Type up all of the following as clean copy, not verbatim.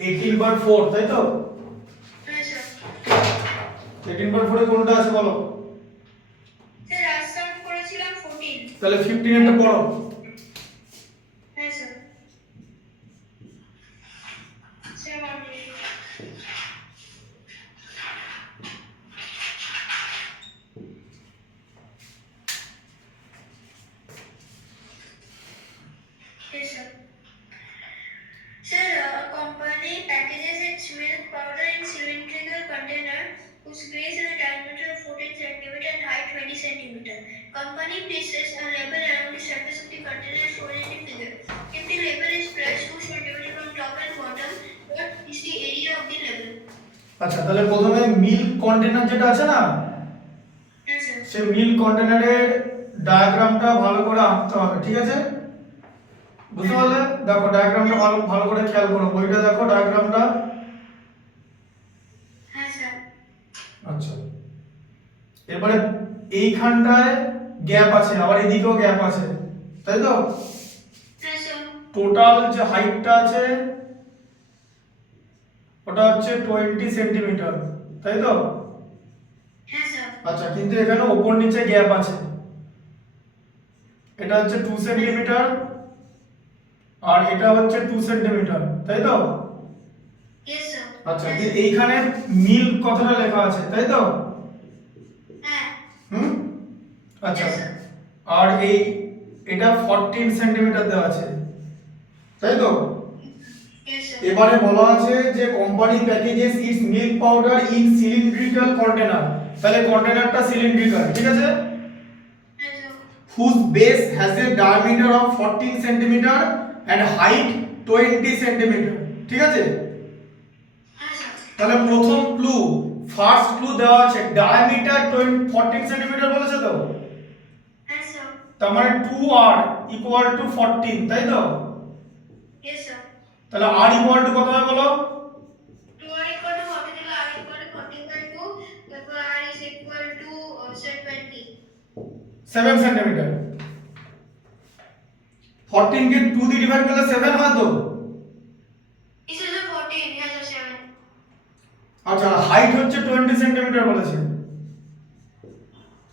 18/4 তাই তো? হ্যাঁ স্যার। 18/4 এ কোনটা আছে বলো? স্যার রাজস্থান করেছিলাম 14। তাহলে 15 এরটা পড়ো। হ্যাঁ স্যার। স্যার আমি Yes, sir. Sir, a company packages its milk powder in cylindrical container whose base is a diameter of 14 centimeter and height 20 centimeter. Company places a label around the surface of the container as shown in the figure. If the label is pressed 2 centimeter from top and bottom, what is the area of the label? আচ্ছা, তাহলে প্রথমে milk container যেটা আছে না, Yes, sir. সেই milk কন্টেনারের ডায়াগ্রামটা ভালো করে আঁকতে হবে, ঠিক আছে? বুঝতে পারলে? দেখো ডায়াগ্রামটা ভালো ভালো করে খেয়াল করো, বইটা দেখো ডায়াগ্রামটা। হ্যাঁ স্যার। আচ্ছা, এবারে এইখানটায় গ্যাপ আছে, আবার এদিকেও গ্যাপ আছে, তাই তো? হ্যাঁ স্যার। টোটাল যে হাইটটা আছে ওটা হচ্ছে 20 সেন্টিমিটার, তাই তো? হ্যাঁ স্যার। আচ্ছা, কিন্তু এখানে ওপর নিচে গ্যাপ আছে, এটা হচ্ছে 2 সেন্টিমিটার আর এটা হচ্ছে 2 সেন্টিমিটার, তাই তো? Yes, sir. আচ্ছা, এইখানে মিল্ক কথাটা লেখা আছে, তাই তো? হ্যাঁ। হুম, আচ্ছা, Yes, sir. আর এটা 14 সেন্টিমিটার দেওয়া আছে, তাই তো? Yes, sir. এবারে বলা আছে যে company packages it's milk powder in cylindrical container, তাহলে কন্টেনারটা সিলিন্ড্রিক্যাল, ঠিক আছে? Yes, sir. whose base has a diameter of 14 centimeter and height 20 centimeter, ঠিক আছে? হ্যাঁ স্যার। তাহলে প্রথম ক্লু, ফার্স্ট ক্লু দেওয়া আছে ডায়ামিটার 14 সেন্টিমিটার বলেছে তো, হ্যাঁ স্যার। তার মানে 2r ইকুয়াল টু 14, তাই তো? Yes, sir. তাহলে r ইকুয়াল টু কত হয় বলো? 2r equal to 40 দিলে r equal to 40/2, তারপর r is equal to say 20. 7 centimetre. 14 কে 2 দিয়ে ডিভাইড করলে 7 হয় তো? This is a 14, yes, a 7. আচ্ছা, হাইট হচ্ছে 20 সেন্টিমিটার বলেছে,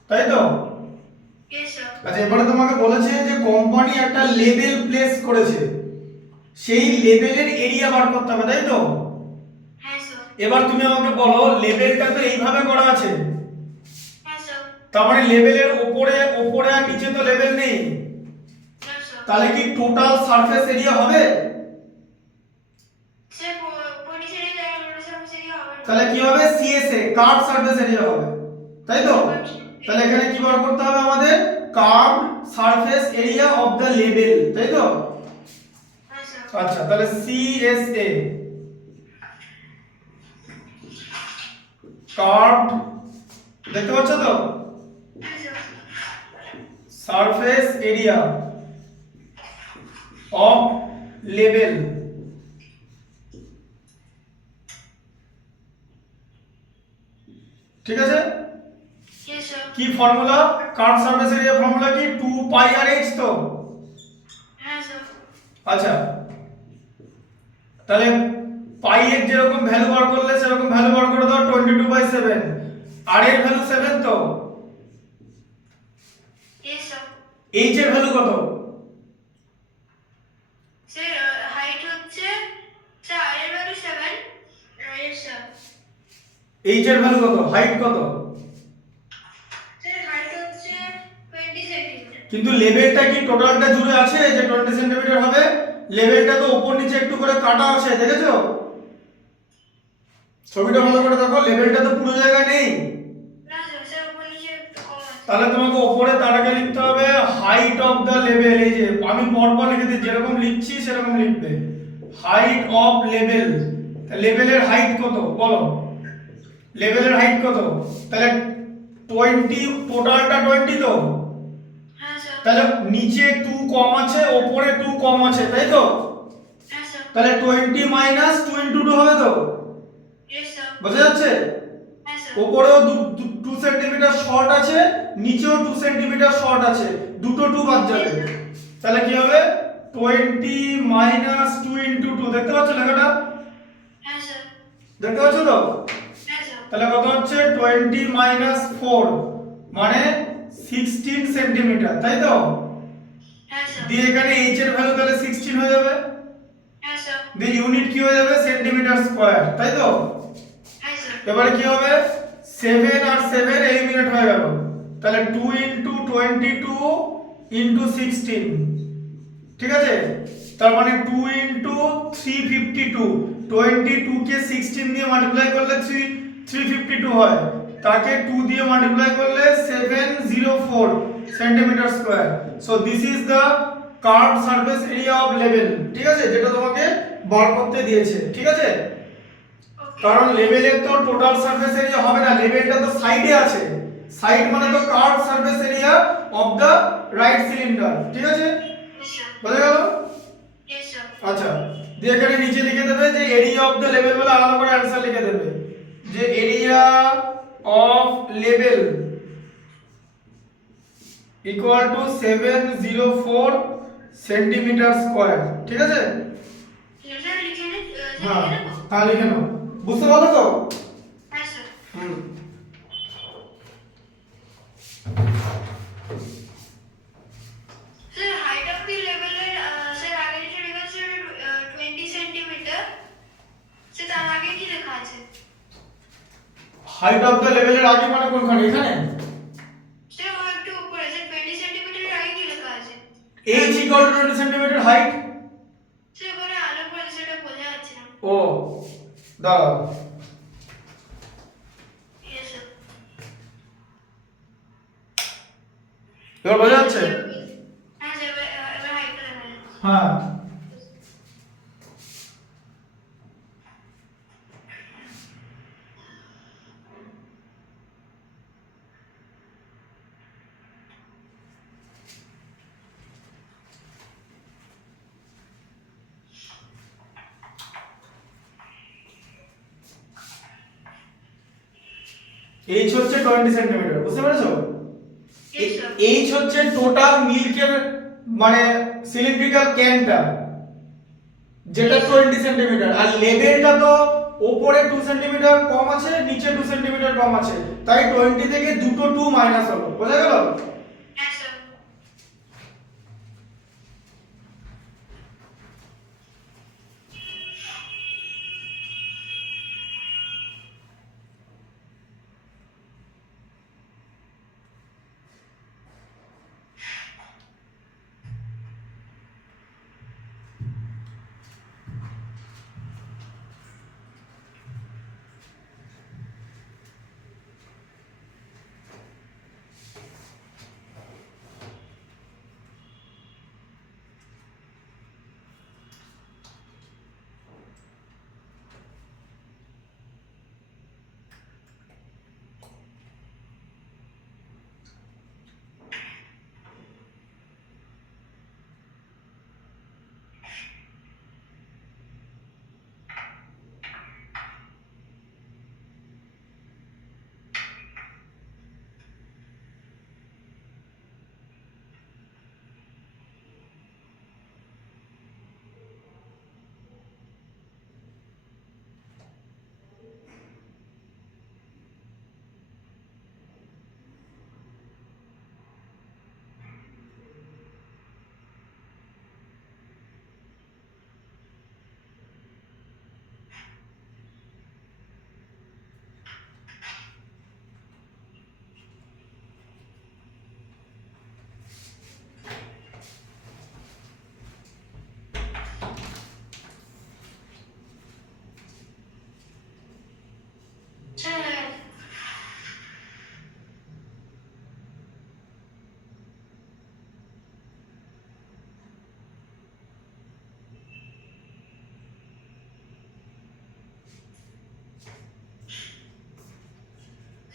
তাই তো? Yes, sir. আচ্ছা, এবারে তোমাকে বলেছে যে কোম্পানি একটা লেবেল প্লেস করেছে, সেই লেবেলের এরিয়া বার করতে হবে, তাই তো? হ্যাঁ স্যার। এবার তুমি আমাকে বলো লেবেলটা তো এইভাবে করা আছে, হ্যাঁ স্যার। তার মানে লেবেলের উপরে আর নিচে তো লেবেল নেই, না স্যার। তাহলে কি টোটাল সারফেস এরিয়া হবে? স্যার পরিচয় জায়গা রয়েছে আমি সেই হবে। তাহলে কি হবে? সিএসএ, কার্ভ সারফেস এরিয়া হবে, তাই তো? তাহলে এখানে কি বার করতে হবে আমাদের? Curve surface area of the label, তাই তো? হ্যাঁ স্যার। আচ্ছা, তাহলে সিএসএ, কার্ভড, দেখতে পাচ্ছ তো? হ্যাঁ sir. Surface area of label, ঠিক আছে? Yes, sir. কি formula? Curve surface area formula কি? 2 পাই আর এইচ তো? হ্যাঁ স্যার। আচ্ছা, তাহলে পাই এর যেরকম ভ্যালু বার করলে সেরকম ভ্যালু বার করে দাও, 22/7। আর এর ভ্যালু 7 তো? Yes, sir. এইচ এর ভ্যালু কত? স্যার হাইট হচ্ছে স্যার r এর ভ্যালু 7। Yes, sir. এইচ এর ভ্যালু কত? হাইট কত? স্যার হাইট হচ্ছে 20 সেন্টিমিটার। কিন্তু লেভেলটা কি টোটালটা জুড়ে আছে যে 20 সেন্টিমিটার হবে? লেভেলটা তো উপর নিচে একটু করে কাটা আছে, দেখেছো? ছবিটা ভালো করে দেখো, লেভেলটা তো পুরো জায়গায় নেই। না স্যার, স্যার উপর নিচে একটু কম আছে। তাহলে তোমাকে উপরে তার আগে লিখতে হবে হাইট অফ দ্য লেভেল, এই যে আমি পরপর লিখে দিই, যেরকম লিখছি সেরকম লিখবে, হাইট অফ লেভেল। লেভেলের হাইট কত বলো? লেভেলের হাইট কত? তাহলে 20, টোটালটা 20 তো? হ্যাঁ স্যার। তাহলে নিচে 2 কম আছে, উপরে 2 কম আছে, তাই তো? হ্যাঁ স্যার। তাহলে 20 মাইনাস 2 ইনটু 2 হবে তো? Yes, sir. বোঝা যাচ্ছে? হ্যাঁ স্যার। উপরেও 2 সেন্টিমিটার শর্ট আছে, নিচেও 2 সেন্টিমিটার শর্ট আছে, দুটো 2 বাদ যাবে, তাহলে কি হবে? 20 মাইনাস 2 ইনটু 2, দেখতে পাচ্ছ লেখাটা? দেখতে পাচ্ছ তো? হ্যাঁ স্যার। তাহলে কত হচ্ছে 20 মাইনাস 4 মানে 16 সেন্টিমিটার, তাই তো? হ্যাঁ স্যার। দিয়ে এখানে h এর ভ্যালু তাহলে 16 হয়ে যাবে। হ্যাঁ স্যার। দিয়ে ইউনিট কি হয়ে যাবে? সেন্টিমিটার স্কয়ার, তাই তো? হ্যাঁ স্যার। এবারে কি হবে? 7 আর 7 এলিমিনেট হয়ে গেল, তাহলে 2 ইনটু 22 ইনটু 16, ঠিক আছে? তার মানে 2 ইনটু 352, 22 কে 16 দিয়ে মাল্টিপ্লাই করলে 352 হয়, তাকে 2 দিয়ে মাল্টিপ্লাই করলে 704 centimetre square. So this is the curve surface area of level, ঠিক আছে, যেটা তোমাকে বার করতে দিয়েছে, ঠিক আছে? কারণ লেভেলের তো টোটাল সারফেস এরিয়া হবে না, লেভেলটা তো সাইডে আছে, সাইড মানে তো curve surface area of the right cylinder, ঠিক আছে? বোঝা গেল? Yes sir. আচ্ছা, দিয়ে এখানে নিচে লিখে দেবে যে এরিয়া অফ দ্য লেভেল বলে আলাদা করে অ্যানসার লিখে দেবে যে area of level equal to 704 centimetre square, ঠিক আছে? Sir, লিখে নিন, হ্যাঁ, লিখে নেবো? হ্যাঁ লিখে নাও। বুঝতে পারলে তো? হ্যাঁ sir. Hmm. Sir, height of the level এর স্যার আগে যেটা লেখা আছে 20 সেন্টিমিটার, স্যার তার আগে কি লেখা আছে? হাইট অফ দ্য লেভেলের আগে মানে কোনখানে? এখানে স্যার ও একটু উপরে, স্যার 20 সেন্টিমিটারের আগে কি লেখা আছে? h equal two 20 centimetre height. Sir ওখানে আলো পড়ে সেটা বোঝা যাচ্ছে না। ও দাঁড়াও, Yes sir. এবার বোঝা যাচ্ছে? হ্যাঁ স্যার, এবার হাইটটা দেখা যাচ্ছে। হ্যাঁ। h হচ্ছে 20 সেন্টিমিটার, বুঝতে পেরেছো? Yes sir. h হচ্ছে টোটাল মিল্কের মানে সিলিন্ড্রিক্যাল ক্যানটা, যেটা 20 সেন্টিমিটার, আর লেভেলটা তো উপরে 2 সেন্টিমিটার কম আছে, নিচে 2 সেন্টিমিটার কম আছে, তাই 20 থেকে দুটো 2 মাইনাস হলো, বোঝা গেল? হ্যাঁ স্যার।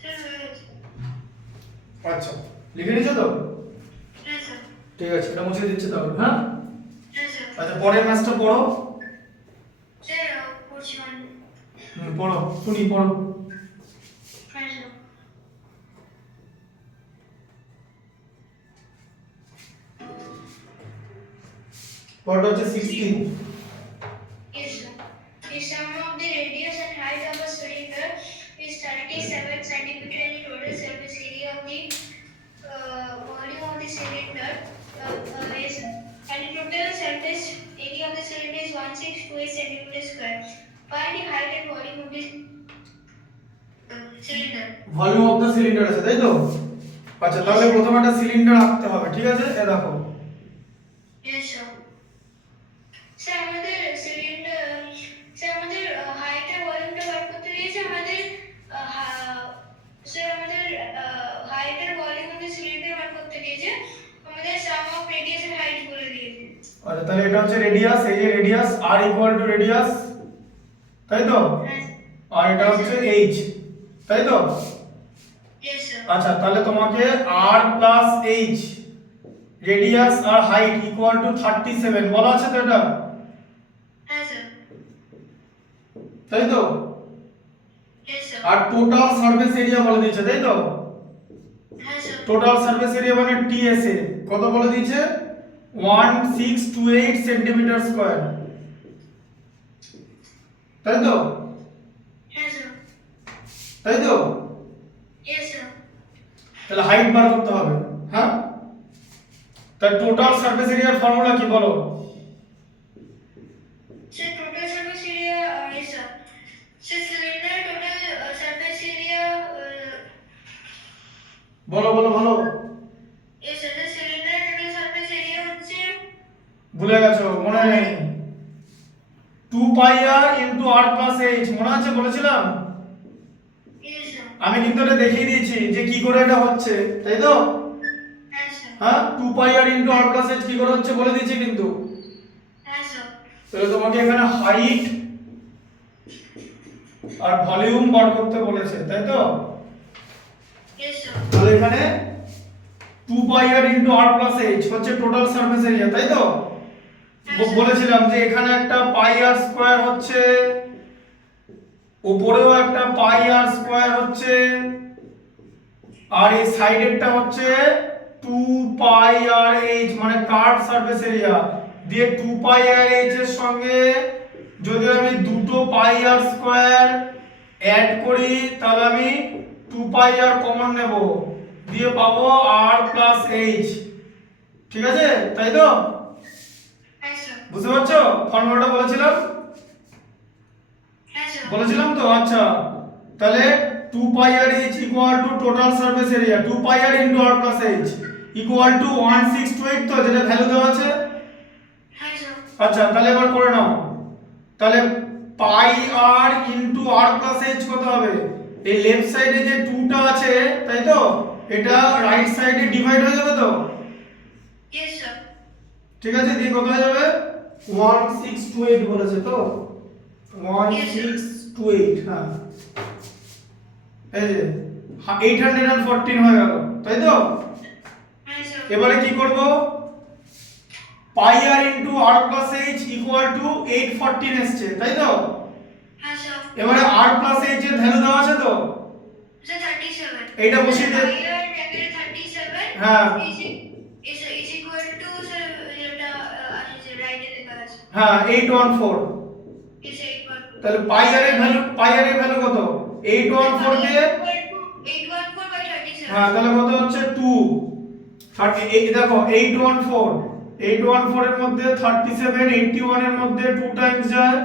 স্যার স্যার হয়ে গেছে। আচ্ছা, লিখে নিয়েছো তো? হ্যাঁ স্যার। ঠিক আছে, এটা মুছে দিচ্ছি তাহলে, হ্যাঁ? হ্যাঁ স্যার। আচ্ছা, পরের ম্যাচটা পড়ো। স্যার পড়ছি মানে। পড়ো, শুনি, পড়ো। হ্যাঁ স্যার। পরেরটা হচ্ছে 16। Yes sir. The sum of the radius and height of Yes, sir. And the total surface area of the cylinder is 1628 centimeter square. Find the height and volume of the cylinder. Volume of the cylinder আছে তাই তো? আচ্ছা তাহলে প্রথমে একটা cylinder আঁকতে হবে, ঠিক আছে? এ দেখো Yes, sir. স্যার আমাদের সিলিন্ডার, স্যার আমাদের হাইট আর ভলিউমটা বার করতে দিয়েছে আমাদের। স্যার আমাদের হাইট আর ভলিউম অফ দ্য সিলিন্ডার বার করতে দিয়েছে, আমাদের sum of radius and height বলে দিয়েছে। আচ্ছা তাহলে এটা হচ্ছে রেডিয়াস, এই যে radius r equal to radius, তাই তো? আর এটা হচ্ছে h, তাই তো? Yes, sir. আচ্ছা তাহলে তোমাকে r প্লাস h রেডিয়াস আর হাইট ইকুয়াল টু 37 বলা আছে তো এটা, হ্যাঁ স্যার। তাই তো? Yes, sir. আর টোটাল সারফেস এরিয়া বলে দিয়েছে, তাই তো? হ্যাঁ স্যার। টোটাল সারফেস এরিয়া মানে টিএসএ কত বলে দিয়েছে? 1628 সেন্টিমিটার স্কয়ার, তাই তো? হ্যাঁ স্যার। তাই তো? Yes, sir. তাহলে হাইট বার করতে হবে, হ্যাঁ? তাহলে টোটাল সারফেস এরিয়ার ফর্মুলা কি বলো? Sir, total surface area, yes sir. Sir, cylinder total surface area, বলো বলো বলো, yes sir. The cylinder total surface area হচ্ছে, ভুলে গেছো, মনে নেই? 2 পাই r into r plus h, মনে আছে বলেছিলাম? yes sir. আমি কিন্তু এটা দেখিয়ে দিয়েছি যে কি করে এটা হচ্ছে, তাই তো? হ্যাঁ স্যার। হ্যাঁ 2 পাই r into r plus h কি করে হচ্ছে বলে দিয়েছি কিন্তু। হ্যাঁ স্যার। তাহলে তোমাকে এখানে হাইট আর ভলিউম বার করতে বলেছে, তাই তো? Yes sir. তাহলে এখানে 2 পাই r into r plus h হচ্ছে টোটাল সারফেস এরিয়া, তাই তো? বলেছিলাম যে এখানে একটা পাই r স্কয়ার হচ্ছে, উপরেও একটা পাই r স্কয়ার হচ্ছে, আর এই সাইডেরটা হচ্ছে 2 পাই r h মানে কার্ভ সারফেস এরিয়া দিয়ে 2 পাই r h এর সঙ্গে যদি আমি দুটো পাই r স্কয়ার অ্যাড করি তাহলে আমি 2 পাই r কমন নেব, দিয়ে পাবো r প্লাস h, ঠিক আছে? তাই তো? হ্যাঁ স্যার। বুঝতে পারছো ফর্মুলাটা বলেছিলাম? হ্যাঁ স্যার। বলেছিলাম তো? আচ্ছা তাহলে 2 পাই r h equal two total surface area 2 পাই r into r plus h equal two 1628, তো যেটা ভ্যালু দেওয়া আছে। হ্যাঁ স্যার। আচ্ছা তাহলে এবার করে নাও, তাহলে পাই r into r plus h কত হবে? এই লেফট সাইডে যে 2 টা আছে, তাই তো? এটা রাইট সাইডে ডিভাইড হয়ে যাবে তো, Yes sir. ঠিক আছে? দিয়ে কত হয়ে যাবে? 1628 বলেছে তো, 1628, হ্যাঁ এই যে 814 হয়ে গেল, তাই তো? হ্যাঁ স্যার। এবারে কি করব? পাই r into r plus h equal two 814 এসছে, তাই তো? হ্যাঁ স্যার। এবারে r প্লাস h এর ভ্যালু দেওয়া আছে তো, স্যার 37। এইটা বসিয়ে দে। Higher bracket 37 হ্যাঁ is equal to sir এটা আছে রাইট এ লেখা আছে। হ্যাঁ 814, is equal to তাহলে পাই r এর ভ্যালু কত? 814 কে 814 by 37। হ্যাঁ তাহলে কত হচ্ছে 2 30, এই দেখো 814 এর মধ্যে 37, 81 এর মধ্যে 2 টাইমস যায়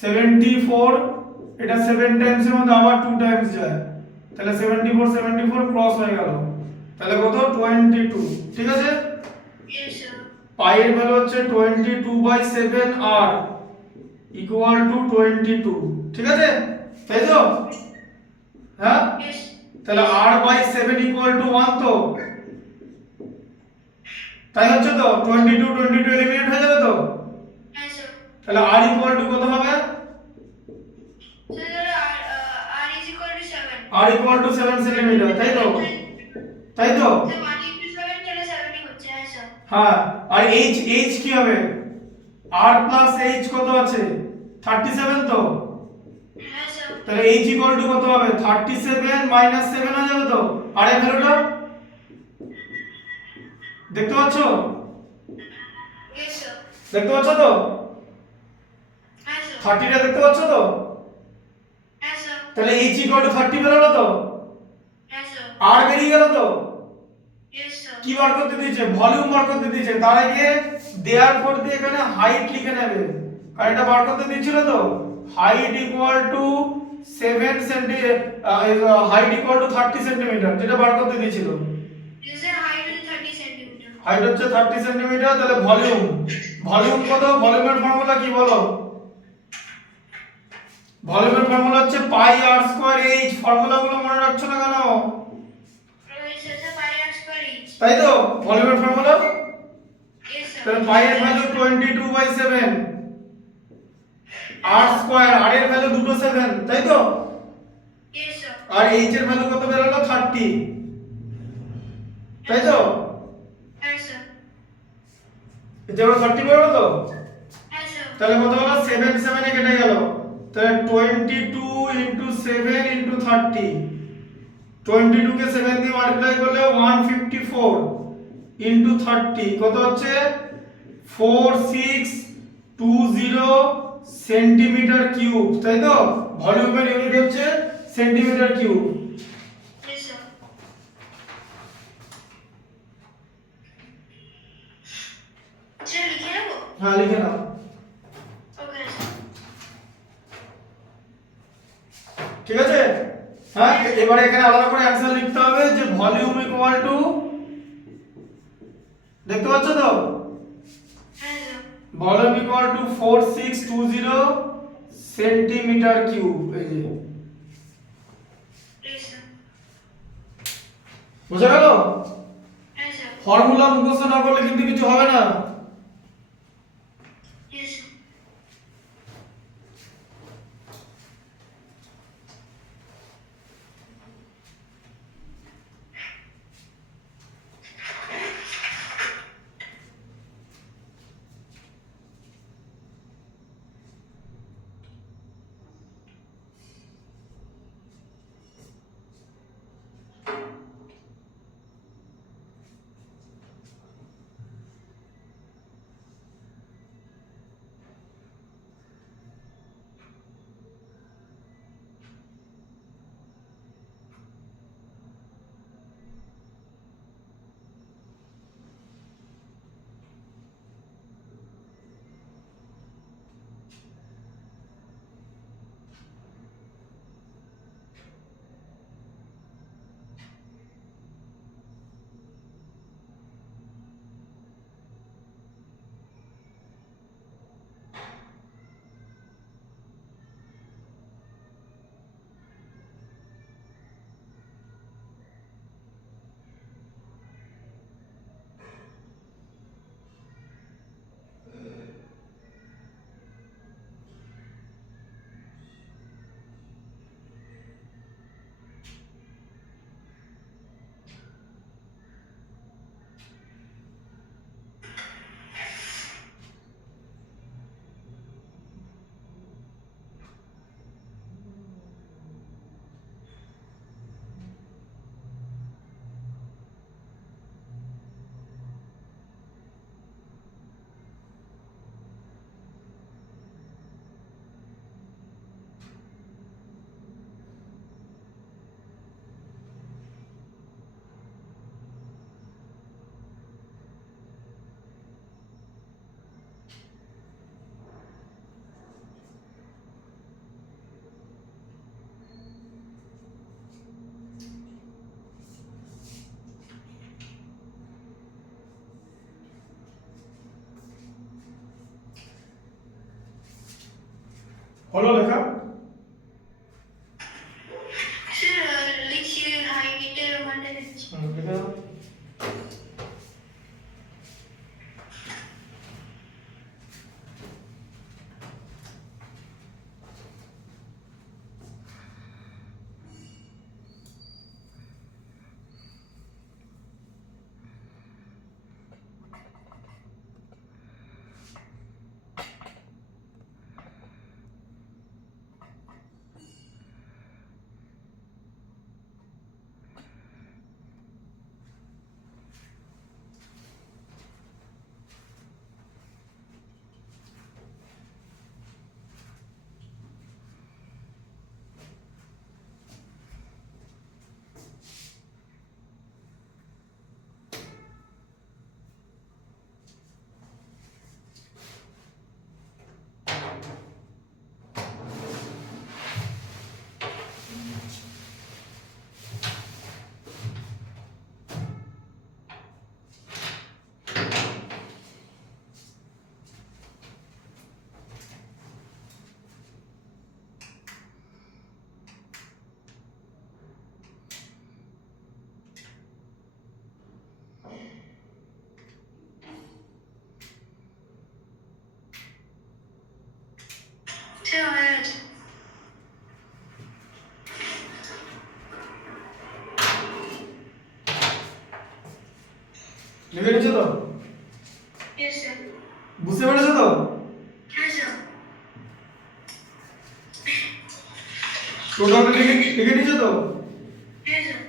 74, এটা 7 টাইমস এর মধ্যে আবার 2 টাইমস যায়, তাহলে 74 ক্রস হয়ে গেল, তাহলে কত? 22, ঠিক আছে? Yes sir. পাই এর ভ্যালু হচ্ছে 22/7 r ইকুয়াল টু 22, ঠিক আছে? তাই তো? হ্যাঁ Yes. তাহলে r/7 ইকুয়াল টু 1 তো, তাই হচ্ছে তো? 22 এলিমিনেট হয়ে যাবে তো, হ্যাঁ স্যার। তাহলে r ইকুয়াল টু কত হবে? Sir r is equal to 7। r equal to 7 centimetre, তাই তো? তাই তো? স্যার 1 into 7 তাহলে 7 ই হচ্ছে। হ্যাঁ স্যার। হ্যাঁ আর h কি হবে? r প্লাস h কত আছে? 37 তো, হ্যাঁ স্যার। তাহলে h ইকুয়াল টু কত হবে? 37 মাইনাস 7 হয়ে যাবে তো, আর এর ভ্যালুটা দেখতে পাচ্ছো? Yes sir. দেখতে পাচ্ছো তো? হ্যাঁ স্যার। 30 টা দেখতে পাচ্ছো তো? হ্যাঁ স্যার। তাহলে h ইকুয়াল টু 30 বেরোলো তো, হ্যাঁ স্যার। r বেরিয়ে গেল তো, Yes, sir. কি বার করতে দিয়েছে? ভলিউম বার করতে দিয়েছে। তার আগে দেয়ারফর দিয়ে এখানে হাইট লিখে নেবে, কারণ এটা বার করতে দিয়েছিল তো। Height equal to 7 centi, height equal two 30 centimetre, যেটা বার করতে দিয়েছিল। Yes, sir. Height is 30 centimeter. Height হচ্ছে 30 সেন্টিমিটার, তাহলে ভলিউম, ভলিউম কত? ভলিউমের ফর্মুলা কি বলো? ভলিউমের ফর্মুলা হচ্ছে পাই আর স্কয়ার এইচ। ফর্মুলাগুলো মনে রাখছো না কেন? Yes, sir. Pi r square each. তাই তো ভলিউমের ফর্মুলা। Yes, sir. তাহলে পাই এর ভ্যালু 22/7, আর স্কয়ার, আর এর ভ্যালু দুটো 7, তাই তো? Yes, sir. আর এইচ এর ভ্যালু কত বের হলো? 30, তাই তো? Yes, sir. এটা হলো 30 বের হলো তো? Yes, sir. তাহলে কত হলো? 7 7 এ কেটে গেল। তাহলে 22 ইনটু 7 ইনটু 30, 22 কে 7 দিয়ে মাল্টিপ্লাই করলে 154 ইনটু 30 কত হচ্ছে? 4620 সেন্টিমিটার কিউব, তাই তো? ভলিউমের ইউনিট হচ্ছে centimetre cube. Yes, sir. Sir, লিখে নেবো? হ্যাঁ লিখে নাও। Okay, sir. ঠিক আছে? হ্যাঁ, এবারে এখানে আলাদা করে অ্যানসার লিখতে হবে যে ভলিউম ইকুয়াল টু, দেখতে পাচ্ছ তো? Yes, sir. Volume equal to 4620 centimetre cube. এই যে Yes, sir. বুঝা গেল? Yes, sir. ফর্মুলা মুখস্থ না করলে কিন্তু কিছু হবে না। Yes, sir. হলো লেখা? Sir, লিখছি হাইটের ওখানটা লিখছি। লিখে দাও। স্যার হয়ে গেছে। লিখে নিচ্ছ তো? Yes sir. বুঝতে পেরেছো তো? হ্যাঁ স্যার। টোটালটা লিখে নিচ্ছ তো? হ্যাঁ স্যার।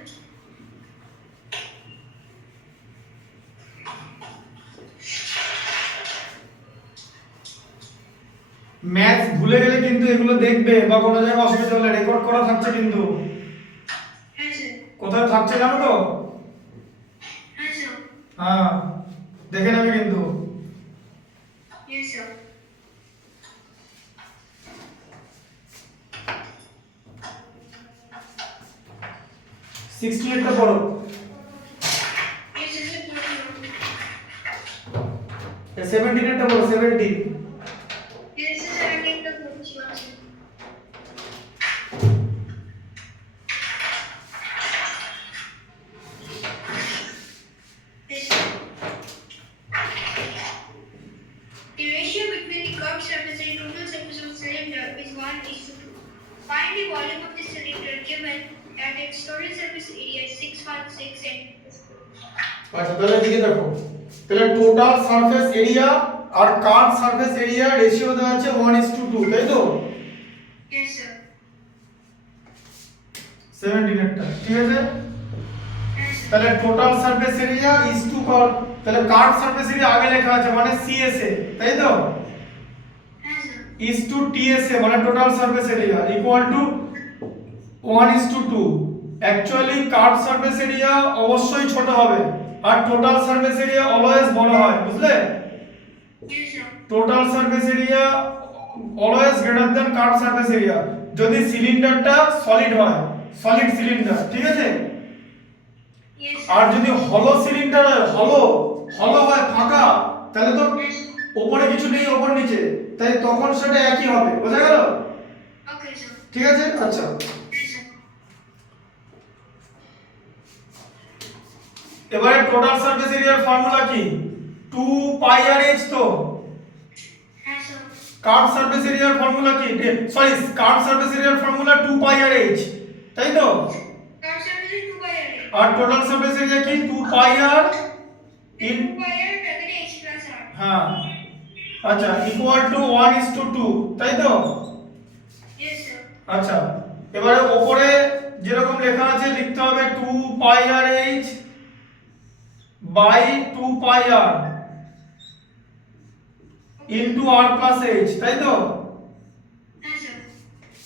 ম্যাথস ভুলে গেলে কিন্তু এগুলো দেখবে বা কোনো জায়গায় অসুবিধা হলে রেকর্ড করা থাকছে কিন্তু। হ্যাঁ স্যার। কোথায় থাকছে জানো তো? হ্যাঁ স্যার। হ্যাঁ, দেখে নেবে কিন্তু। Yes sir. 68 টা পড়ো। Yes sir. 17 টা পড়ো, 17। Yes sir. 17 টা পড়ছি আছে। Yes, sir. The ratio between the curved surface and total surface of a cylinder is 1:2. Find the volume of the cylinder given at its total surface area is 616 centimeters. আচ্ছা, তাহলে এদিকে দেখো। তাহলে total surface area আর curve surface area ratio দেওয়া আছে 1:2, তাই তো? Yes, sir. 17 টা, ঠিক আছে? Yes, sir. তাহলে total surface area is to curve, তাহলে কার্ভ সারফেস এরিয়া আগে লেখা আছে মানে সিএসএ, তাই তো? Yes, sir. Is to TSA মানে total surface area equal to 1:2। Actually curve surface area অবশ্যই ছোট হবে আর টোটাল সারফেস এরিয়া অলওয়েজ বড় হয়, বুঝলে? Yes, sir. Total surface area always greater than curve surface area যদি সিলিন্ডারটা সলিড হয়, সলিড সিলিন্ডার, ঠিক আছে? Yes, sir. আর যদি হলো সিলিন্ডার হয়, হলো হয় ফাঁকা, তাহলে তো উপরে কিছু নেই, উপর নিচে, তাই তখন সেটা একই হবে, বোঝা গেল? Okay, sir. ঠিক আছে, আচ্ছা। Yes, sir. এবারে টোটাল সারফেস এরিয়ার ফর্মুলা কি? 2 পাই আর h তো। Yes, sir. কার্ভ সারফেস এরিয়ার ফর্মুলা কি? সরি, কার্ভ সারফেস এরিয়ার ফর্মুলা 2 পাই আর h, তাই তো? Curved surface is 2 pi r. আর টোটাল সারফেস এরিয়া কি? 2 pi r in 2 pi r bracket h plus r. হ্যাঁ, আচ্ছা, ইকুয়াল টু 1:2, তাই তো? Yes, sir. আচ্ছা, এবারে উপরে যেরকম লেখা আছে লিখতে হবে 2 pi r h by 2 pi r into r plus h, তাই তো? Yes, sir.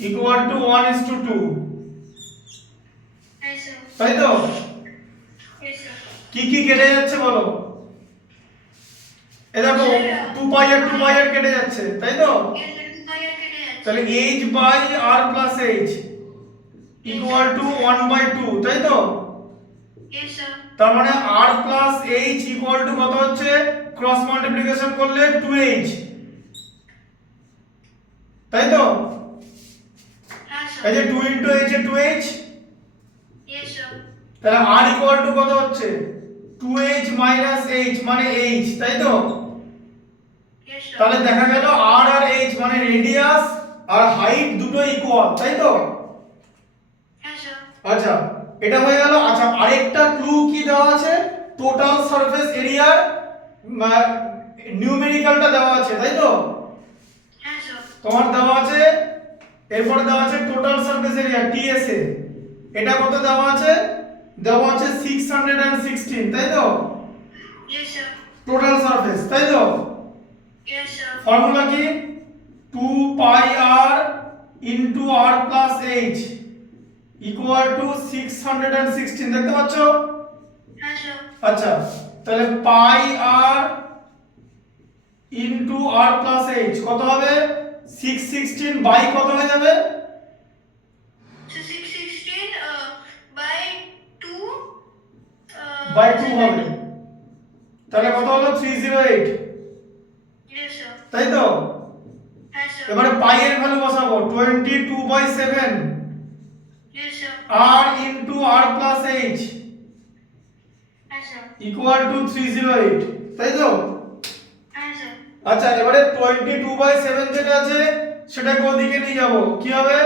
Equal to 1:2, Yes, sir. তাই তো? Yes, sir. কি কি কেটে যাচ্ছে বলো? এ দেখো 2 পাই আর কেটে যাচ্ছে, তাই তো? Yes, sir. 2 pi r কেটে যাচ্ছে। তাহলে h by r plus h equal to 1/2, তাই তো? Yes, sir. তার মানে r plus h equal to কত হচ্ছে? ক্রস মাল্টিপ্লিকেশন করলে 2h, তাই তো? Yes, sir. এই যে 2 ইনটু h এ 2h, Yes, sir. তাহলে r ইকুয়াল টু কত হচ্ছে? 2h মাইনাস h মানে h, তাই তো? Yes, sir. তাহলে দেখা গেল r আর h মানে রেডিয়াস আর হাইট দুটো ইকুয়াল, তাই তো? Yes, sir. আচ্ছা, এটা হয়ে গেল। আচ্ছা, আরেকটা ক্লু কি দেওয়া আছে? টোটাল সারফেস এরিয়ার নিউমেরিক্যালটা দেওয়া আছে, তাই তো? Yes, sir. তোমার দেওয়া আছে, এরপরে দেওয়া আছে টোটাল সারফেস এরিয়া টিএসএ, এটা কত দেওয়া আছে? দেওয়া আছে 616, তাই তো? Yes, sir. টোটাল সারফেস, তাই তো? Yes, sir. ফর্মুলা কি? 2 pi r into r plus h equal to 616, দেখতে পাচ্ছ? Yes, sir. আচ্ছা, তাহলে pi r into r plus h কত হবে? 616 বাই কত হয়ে যাবে? So 616 by 2 বাই 2 হবে, তাহলে কত হলো? 308, Yes, sir. তাই তো? Yes, sir. এবারে পাই এর ভ্যালু বসাবো 22/7 Yes, sir. r into r plus h Yes, sir. Equal two 308, তাই তো? Yes, sir. আচ্ছা, এবারে 22/7 যেটা আছে সেটাকে ওদিকে নিয়ে যাব কি হবে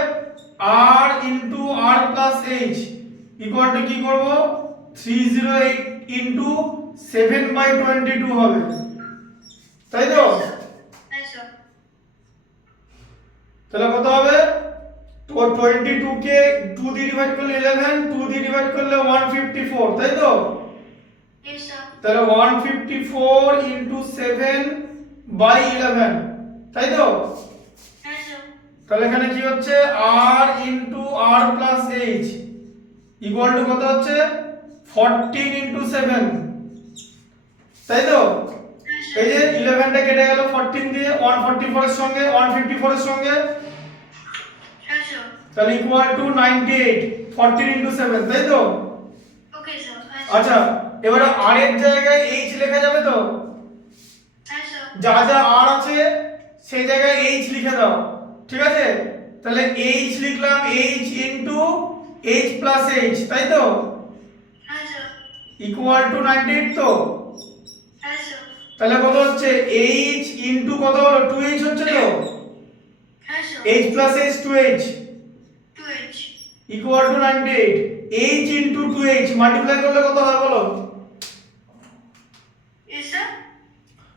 r into r plus h equal two কি করব 308 ইনটু 7/22 হবে তাই তো হ্যাঁ স্যার তাহলে কত হবে তো 22 কে 2 দিয়ে ডিভাইড করলে 11 2 দিয়ে ডিভাইড করলে 154 তাই তো ইয়েস স্যার তাহলে 154 ইনটু 7/11 তাই তো হ্যাঁ স্যার তাহলে এখানে কি হচ্ছে r into r plus h equal to কত হচ্ছে 14 ইনটু 7 তাই তো এই যে 11 টা কেটে গেল 14 দিয়ে 144 এর সঙ্গে 154 এর সঙ্গে হ্যাঁ স্যার তাহলে ইকুয়াল টু 98 14 ইনটু 7 তাই তো ওকে স্যার আচ্ছা এবারে r এর জায়গায় h লেখা যাবে তো হ্যাঁ স্যার যা যা r আছে সেই জায়গায় h লিখে দাও ঠিক আছে তাহলে h লিখলাম h into h plus h তাই তো হ্যাঁ স্যার ইকুয়াল টু 98 তো হ্যাঁ স্যার তাহলে কত হচ্ছে h ইনটু কত হলো 2h হচ্ছে তো হ্যাঁ sir h plus h 2h 2h equal to 98 h into 2h multiply করলে কত হয় বলো ইয়েস স্যার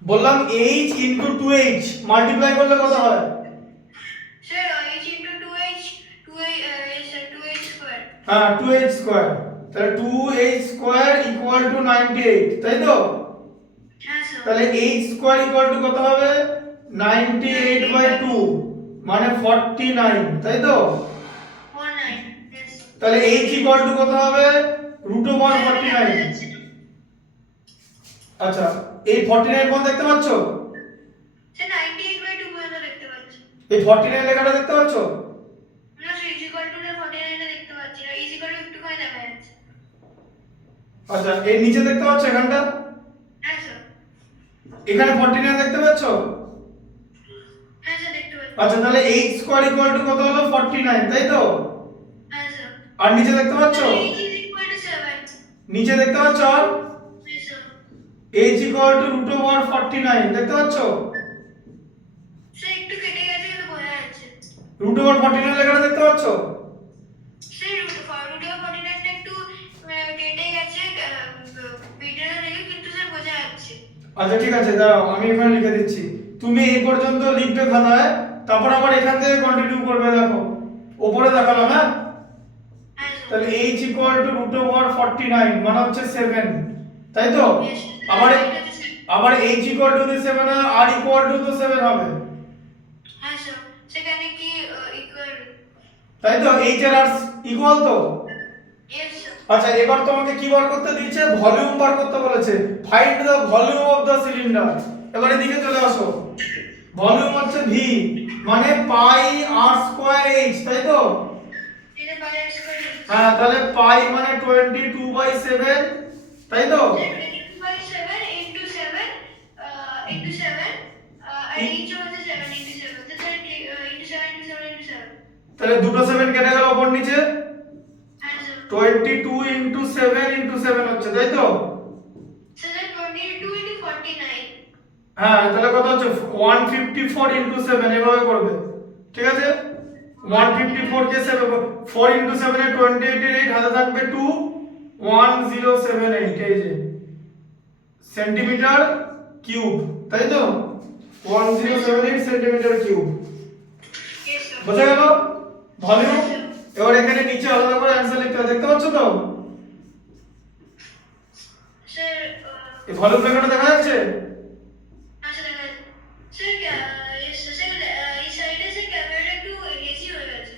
বললাম h ইনটু 2h মাল্টিপ্লাই করলে কত হয় sir h into 2h 2h yes sir 2h square হ্যাঁ 2h স্কয়ার তাহলে 2h স্কয়ার ইকুয়াল টু 98 তাই তো হ্যাঁ স্যার তাহলে h স্কয়ার ইকুয়াল টু কত হবে 98/2 মানে 49 তাই তো 49 yes তাহলে h ইকুয়াল টু কত হবে √149 আচ্ছা এই 49 কোন দেখতে পাচ্ছো স্যার 98/2 পর্যন্ত দেখতে পাচ্ছি এই 49 লেখাটা দেখতে পাচ্ছো না স্যার is equal to না 49 টা দেখতে পাচ্ছি না is equal to একটুখানি দেখা যাচ্ছে আচ্ছা এর নিচে দেখতে পাচ্ছো এখানটা হ্যাঁ স্যার এখানে 49 দেখতে পাচ্ছো হ্যাঁ স্যার দেখতে পাচ্ছি আচ্ছা তাহলে h স্কয়ার ইকুয়াল টু কত হলো 49 তাই তো হ্যাঁ স্যার আর নিচে দেখতে পাচ্ছো h is equal to 7 নিচে দেখতে পাচ্ছো আর yes sir h equal two √49 দেখতে পাচ্ছো স্যার একটু কেটে গেছে কিন্তু বোঝা যাচ্ছে √49 লেখাটা দেখতে পাচ্ছো স্যার √49 টা একটু কেটে গেছে ভিডিওটা দেখে কিন্তু স্যার বোঝা যাচ্ছে আচ্ছা ঠিক আছে দাঁড়াও আমি এখানে লিখে দিচ্ছি তুমি এই পর্যন্ত লিখবে খাতায় তারপর আবার এখান থেকে কন্টিনিউ করবে দেখো উপরে দেখালাম হ্যাঁ হ্যাঁ স্যার তাহলে h ইকুয়াল টু √49 মানে হচ্ছে 7 তাই তো আবার আবার h equal to 7 r equal to তো 7 হবে হ্যাঁ স্যার সেখানে কি ইকুয়াল তাই তো h আর r ইকুয়াল তো ইয়েস স্যার আচ্ছা এবার তোমাকে কি বার করতে দিয়েছে ভলিউম বার করতে বলেছে find the volume of the cylinder এবার এদিকে চলে আসো ভলিউম হচ্ছে v মানে পাই r স্কয়ার h তাই তো এটা বাইরে স্কয়ার হ্যাঁ তাহলে পাই মানে 22/7 তাই তো 22/7 into 7 into 7 আর each হচ্ছে 7 into 7 তো স্যার into 7 into 7 into 7 তাহলে দুটো 7 কেটে গেল উপর নিচে হ্যাঁ স্যার 22 into 7 into 7 হচ্ছে তাই তো স্যার 22 into 49 হ্যাঁ তাহলে কত হচ্ছে 154 into 7 এভাবে করবে ঠিক আছে 154 কে 4 into 7 এ 28 এর 8 হাতে থাকবে 2 1078 এই যে সেন্টিমিটার কিউব তাই তো 1078 সেন্টিমিটার কিউব ইয়েস স্যার বোঝা গেল ভলিউম এবার এখানে নিচে আলাদা করে অ্যানসার লিখতে হবে দেখতে পাচ্ছ তো স্যার এই ভলিউম লেখাটা দেখা যাচ্ছে আচ্ছা দেখা স্যার ইয়েস স্যার এই সাইডে স্যার ক্যামেরাটা একটু হেজি হয়ে গেছে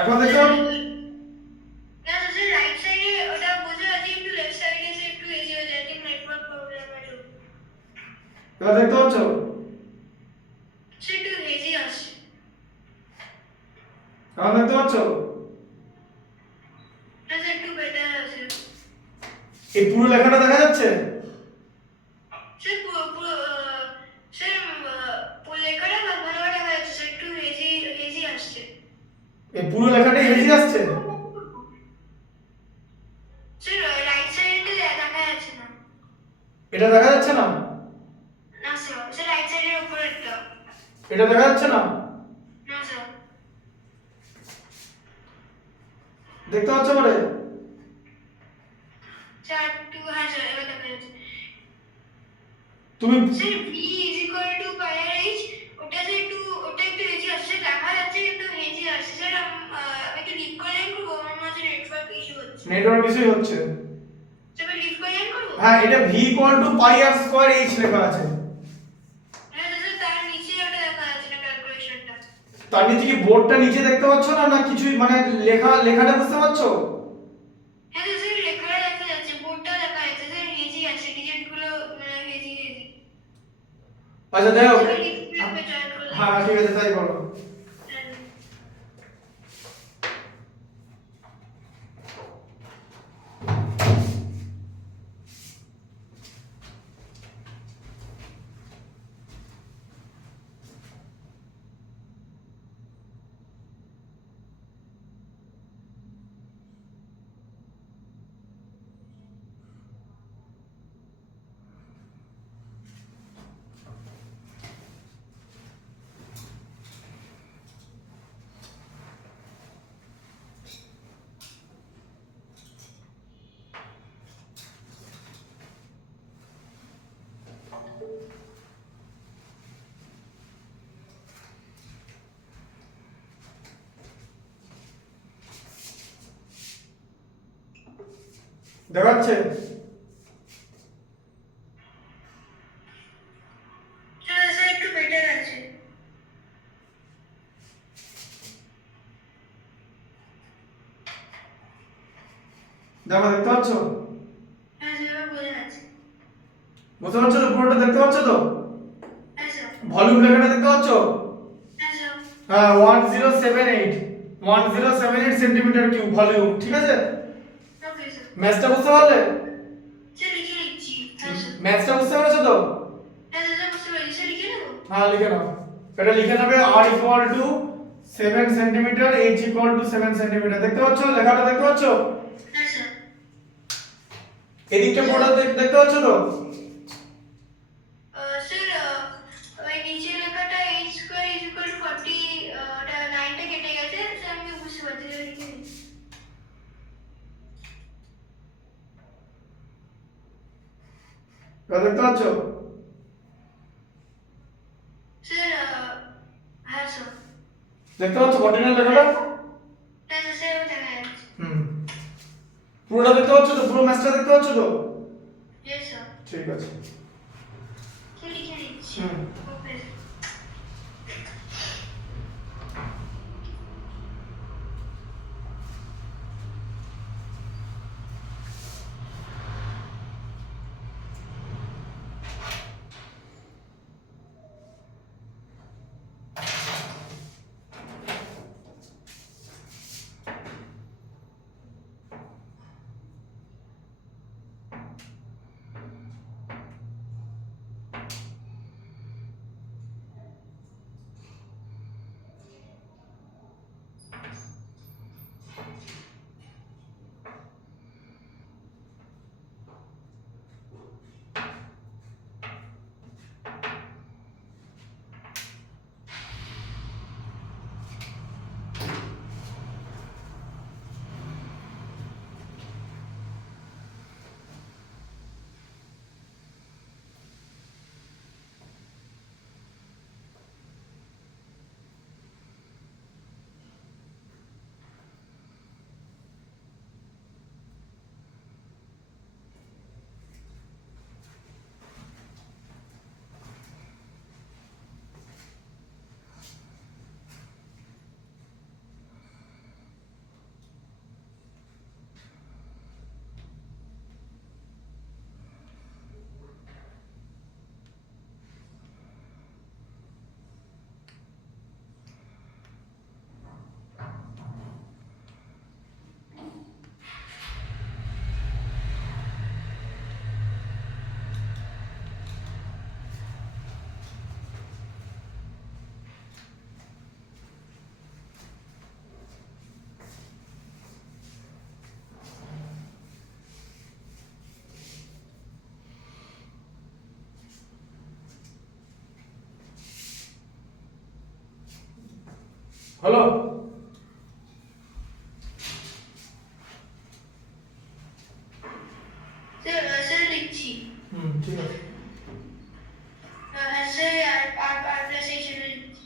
এখন দেখো না স্যার রাইট সাইডে ওটা বোঝা যাচ্ছে একটু লেফট সাইডে এসে একটু হেজি হয়ে যায় ঠিক নেটওয়ার্ক প্রবলেম আছে এবার দেখতে পাচ্ছ স্যার একটু হেজি আসছে এখন দেখতে পাচ্ছ না স্যার একটু বেটার আছে এই পুরো লেখাটা দেখা যাচ্ছে স্যার স্যার লেখাটা ভালো দেখা যাচ্ছে স্যার একটু হেজি আসছে এই পুরো লেখাটাই হেজি আসছে স্যার রাইট সাইডে দেখা যাচ্ছে না এটা দেখা যাচ্ছে না না স্যার স্যার রাইট সাইডের উপরেরটা এটা দেখা যাচ্ছে না? না স্যার। দেখতে পাচ্ছ পরে? স্যার একটু, হ্যাঁ স্যার এবার দেখা যাচ্ছে। তুমি sir V is equal to pi r h, ওটা স্যার একটু, ওটা একটু হেজি আসছে, দেখা যাচ্ছে কিন্তু হেজি আসছে স্যার। আমি একটু লিভ করে জয়েন করবো, আমার মাঝে নেটওয়ার্ক ইস্যু হচ্ছে। নেটওয়ার্ক ইস্যু হচ্ছে। স্যার আমি লিভ করে জয়েন করবো। হ্যাঁ, এটা v equal to pi r square h লেখা আছে। হ্যাঁ স্যার, তার নিচে ওটা দেখা যাচ্ছে না ক্যালকুলেশনটা। তার নিচে কি বোর্ডটা নিচে দেখতে পাচ্ছ না, না কিছুই মানে লেখাটা বুঝতে পারছো? হ্যাঁ স্যার, স্যার লেখাটা দেখা যাচ্ছে, বোর্ডটা দেখা যাচ্ছে স্যার, হেজি আছে, ডিজিট গুলো মানে হেজি হেজি। আচ্ছা যাই হোক। স্যার লিভ করে জয়েন করলাম। হ্যাঁ ঠিক আছে, তাই করো। হ্যাঁ। দেখাচ্ছে? স্যার স্যার একটু বেটার আছে। দেখো, দেখতে পাচ্ছ? হ্যাঁ স্যার এবার বোঝা যাচ্ছে। বুঝতে পারছো তো? পুরোটা দেখতে পাচ্ছ তো? হ্যাঁ স্যার। ভলিউম লেখাটা দেখতে পাচ্ছ? হ্যাঁ স্যার। হ্যাঁ, 1078 সেন্টিমিটার কিউব ভলিউম, ঠিক আছে? Okay sir. ম্যাথটা বুঝতে পারলে? স্যার লিখে নিচ্ছি। হ্যাঁ স্যার। ম্যাথটা বুঝতে পেরেছো তো? হ্যাঁ স্যার, স্যার বুঝতে পেরেছি, স্যার লিখে নেবো। হ্যাঁ লিখে নাও। এটা লিখে নেবে, r equal to 7 centimetre, h equal to 7 centimetre. দেখতে পাচ্ছ লেখাটা? দেখতে পাচ্ছ? হ্যাঁ স্যার। এদিকটা পুরোটা দেখতে পাচ্ছ তো? স্যার ওই নিচে লেখাটা H square is equal two 40, ওটা লাইনটা কেটে গেছে স্যার, আমি বুঝতে পারছি, স্যার লিখে নিচ্ছি। এটা দেখতে পাচ্ছ? স্যার হ্যাঁ স্যার। দেখতে পাচ্ছ কন্টিনিউ লেখাটা? হ্যাঁ স্যার, স্যার এবার দেখা যাচ্ছে। হুম। পুরোটা দেখতে পাচ্ছ তো? পুরো ম্যাথটা দেখতে পাচ্ছ তো? Yes sir. ঠিক আছে। স্যার লিখে নিচ্ছি। হুম। Okay sir. হলো? স্যার লিখছি। ঠিক আছে। হ্যাঁ স্যার, আর প্লাস এই ছিল লিখছি।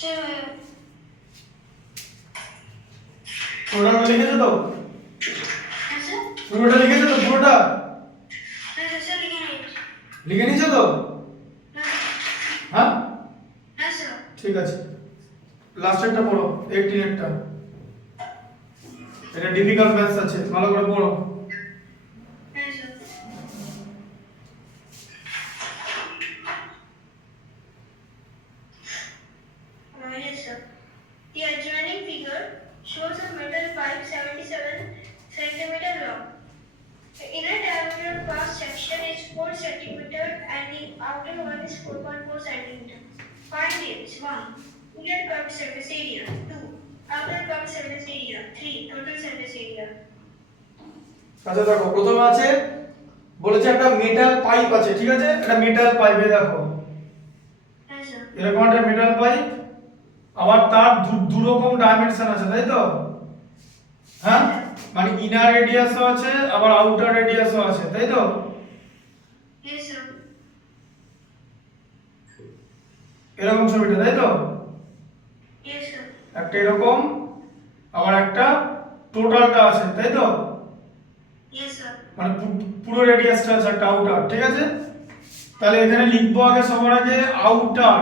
স্যার পুরোটা লিখেছো তো? হ্যাঁ স্যার। পুরোটা লিখেছো তো? পুরোটা হ্যাঁ স্যার লিখে নিয়েছি। লিখে নিয়েছো তো? হ্যাঁ হ্যাঁ, হ্যাঁ স্যার। ঠিক আছে। লাস্টেরটা পড়ো, 18 এটা ডিফিকাল্ট ম্যাথস আছে, ভালো করে পড়ো। হ্যাঁ sir. Yes, sir. The adjoining figure shows a metal pipe 77 centimeter long. The inner diameter of cross section is 4 centimeter and the outer one is 4.4 centimeter. Find its 1. Inner curved surface area. 2. Outer curved surface area. 3. Total surface area. আচ্ছা দেখো, প্রথমে আছে বলেছে একটা metal pipe আছে, ঠিক আছে? একটা মেটাল পাইপে দেখো Yes, sir. এরকম একটা মেটাল পাইপ, আবার তার দু রকম ডাইমেনশন আছে, তাই তো? হ্যাঁ, মানে ইনার রেডিয়াসও আছে আবার আউটার রেডিয়াসও আছে, তাই তো? Yes, sir. এরকম ছবিটা, তাই তো? Yes, sir. একটা এরকম আবার একটা টোটালটা আছে, তাই তো? Yes, sir. মানে পুরো রেডিয়াসটা আছে একটা আউটার, ঠিক আছে? তাহলে এখানে লিখবো আগে সবার আগে আউটার।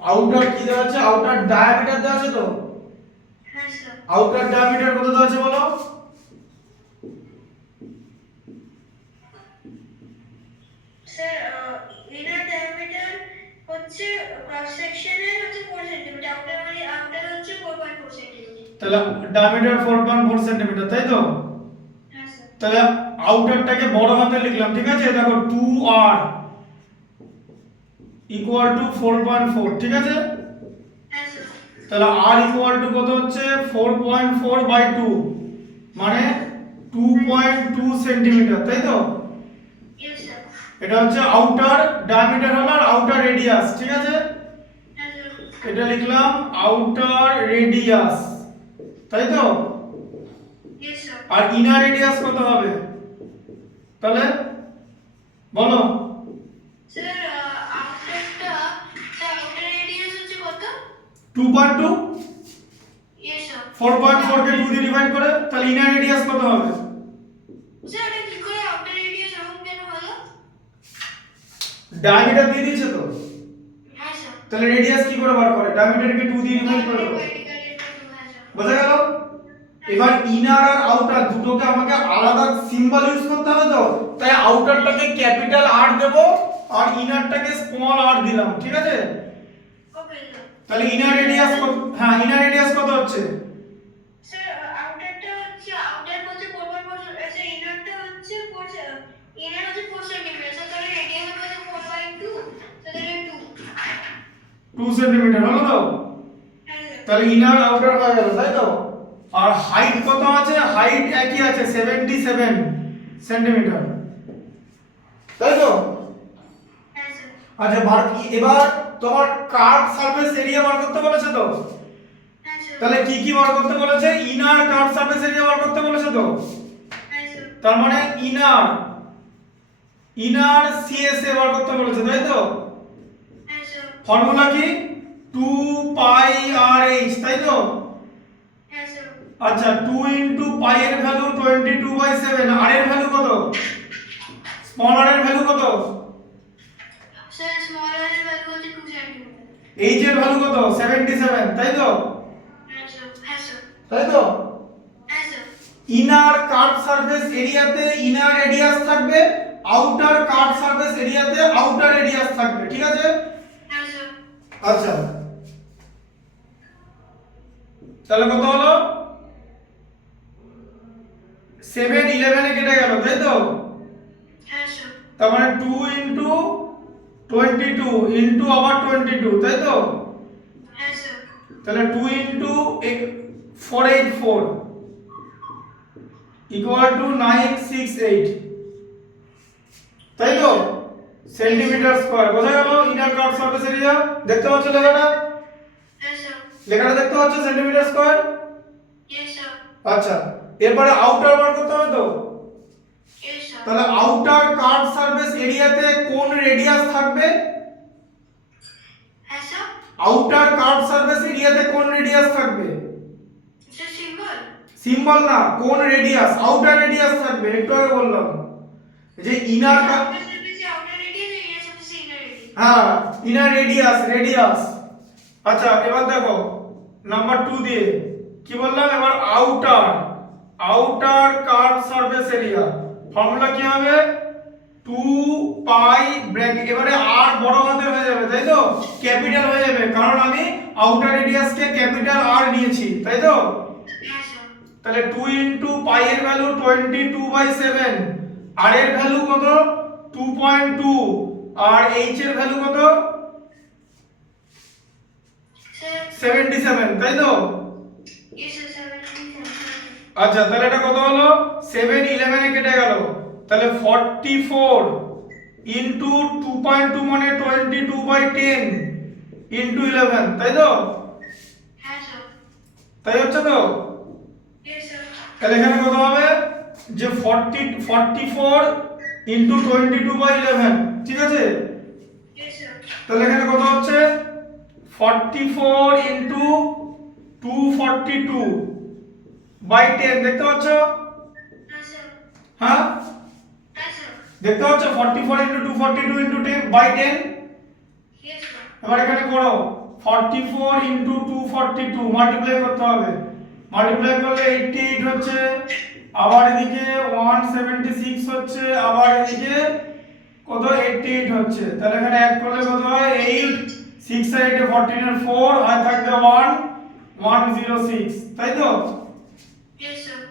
আউটার কি দেওয়া আছে? আউটার ডায়ামিটার দেওয়া আছে তো? Yes, sir. আউটার ডায়ামিটার কত দেওয়া আছে বলো? Sir, inner diameter হচ্ছে cross section এর হচ্ছে 4 cm, outer হচ্ছে 4.4 cm. তাহলে ডায়ামিটার 4.4 সেন্টিমিটার, তাই তো? হ্যাঁ স্যার। তাহলে আউটারটাকে বড় হাতে লিখলাম, ঠিক আছে? দেখো 2r ইকুয়াল টু 4.4, ঠিক আছে? হ্যাঁ স্যার। তাহলে r ইকুয়াল টু কত হচ্ছে? 4.4 বাই 2 মানে 2.2 সেন্টিমিটার, তাই তো? Yes, sir. এটা হচ্ছে আউটার ডায়ামিটার হলো আর আউটার রেডিয়াস, ঠিক আছে? হ্যাঁ স্যার। এটা লিখলাম আউটার রেডিয়াস, তাই তো? Yes, sir. আর ইনার রেডিয়াস কত হবে তাহলে বলো? স্যার, outer radius হচ্ছে কত? 2.2। Yes, sir. 4.4 কে 2 দিয়ে ডিভাইড করে তাহলে ইনার রেডিয়াস কত হবে? স্যার, এটা কি করে outer radius এরকম কেন হলো? ডায়ামিটার দিয়ে দিয়েছে তো, হ্যাঁ স্যার। তাহলে রেডিয়াস কি করে বার করে? ডায়ামিটারকে 2 দিয়ে ডিভাইড করে দাও। বোঝা গেল? এবার ইনার আর আউটার দুটোকে আমাকে আলাদা সিম্বল ইউজ করতে হবে তো, তাই আউটারটাকে ক্যাপিটাল আর দেব আর ইনারটাকে স্মল আর দিলাম, ঠিক আছে? Okay sir. তাহলে ইনার রেডিয়াস কত? হ্যাঁ, ইনার রেডিয়াস কত হচ্ছে? স্যার, outer হচ্ছে 4.4, স্যার ইনারটা হচ্ছে 4 সেন্টিমিটার, স্যার তাহলে রেডিয়াস হচ্ছে 4.2, স্যার তাহলে 2। 2 সেন্টিমিটার হলো তো? হ্যাঁ স্যার। তাহলে ইনার আউটার হয়ে গেল, তাই তো? আর হাইট কত আছে? হাইট একই আছে 77 সেন্টিমিটার, তাই তো? হ্যাঁ স্যার। আচ্ছা এবার তোমার কার্ভ সারফেস এরিয়া বার করতে বলেছে তো? হ্যাঁ স্যার। তাহলে কি কি বার করতে বলেছে? ইনার কার্ভ সারফেস এরিয়া বার করতে বলেছে তো? হ্যাঁ স্যার। তার মানে ইনার সিএসএ বার করতে বলেছে, তাই তো? হ্যাঁ স্যার। ফর্মুলা কি? 2 পাই আর এইচ, তাই তো? হ্যাঁ স্যার। আচ্ছা 2 ইনটু পাই এর ভ্যালু 22/7, আর এর ভ্যালু কত? স্মল আর এর ভ্যালু কত? স্যার স্মল আর এর ভ্যালু হচ্ছে 2 সেন্টিমিটার। এইচ এর ভ্যালু কত? 77, তাই তো? হ্যাঁ স্যার। হ্যাঁ স্যার। তাই তো? হ্যাঁ স্যার। ইনার কার্ভ সারফেস এরিয়াতে ইনার রেডিয়াস থাকবে, আউটার কার্ভ সারফেস এরিয়াতে আউটার রেডিয়াস থাকবে, ঠিক আছে? হ্যাঁ স্যার। আচ্ছা তাহলে কত হলো? 7 11 এ কেটে গেল, তাই তো? হ্যাঁ স্যার। তার মানে 2 ইনটু 22 ইনটু আবার 22, তাই তো? হ্যাঁ স্যার। তাহলে 2 ইনটু 484 ইকুয়াল টু 968, তাই তো? Centimetre square. বোঝা গেল ইনার কার্ভ সারফেস এরিয়া? দেখতে পাচ্ছ লেখাটা? হ্যাঁ স্যার। লেখাটা দেখতে পাচ্ছ সেন্টিমিটার স্কয়ার? Yes sir. আচ্ছা এরপরে আউটার বার করতে হবে তো? Yes sir. তাহলে আউটার কার্ভ সারফেস এরিয়াতে কোন রেডিয়াস থাকবে? হ্যাঁ স্যার। আউটার কার্ভ সারফেস এরিয়াতে কোন রেডিয়াস থাকবে? Sir symbol. সিম্বল না, কোন রেডিয়াস? আউটার রেডিয়াস থাকবে, একটু আগে বললাম যে ইনার আউটার সারফেসে আউটার রেডিয়াস আর ইনার সারফেসে ইনার রেডিয়াস। হ্যাঁ ইনার রেডিয়াস। আচ্ছা এবার দেখো নাম্বার 2 দিয়ে কি বললাম? এবার outer curve surface area formula কি হবে? 2 পাই ব্র্যাকেট, এবারে আর বড় হাতের হয়ে যাবে, তাই তো? ক্যাপিটাল হয়ে যাবে, কারণ আমি আউটার রেডিয়াসকে ক্যাপিটাল আর নিয়েছি, তাই তো? হ্যাঁ স্যার। তাহলে 2 ইনটু পাই এর ভ্যালু 22/7, আর এর ভ্যালু কত? 2.2, আর এইচ এর ভ্যালু কত? স্যার 77, তাই তো? Yes sir 77। আচ্ছা তাহলে এটা কত হলো? 7 11 এ কেটে গেল, তাহলে 44 ইনটু 2.2 মানে 22/10 ইনটু 11, তাই তো? হ্যাঁ স্যার। তাই হচ্ছে তো? Yes sir. তাহলে এখানে কত হবে? যে 44 ইনটু 22/11, ঠিক আছে? Yes sir. তাহলে এখানে কত হচ্ছে? 44 ইনটু 242/10, দেখতে পাচ্ছ? হ্যাঁ স্যার। হ্যাঁ হ্যাঁ স্যার। দেখতে পাচ্ছ? 44 ইনটু 242/10। Yes sir. এবার এখানে করো 44 ইনটু 242 মাল্টিপ্লাই করতে হবে, মাল্টিপ্লাই করলে 88 হচ্ছে, আবার এদিকে 176 হচ্ছে, আবার এদিকে কত 88 হচ্ছে। তাহলে এখানে অ্যাড করলে কত হয়? 8 6 আর 8 এ 14 এর 4 আর থাকবে 1 106, তাই তো? Yes sir.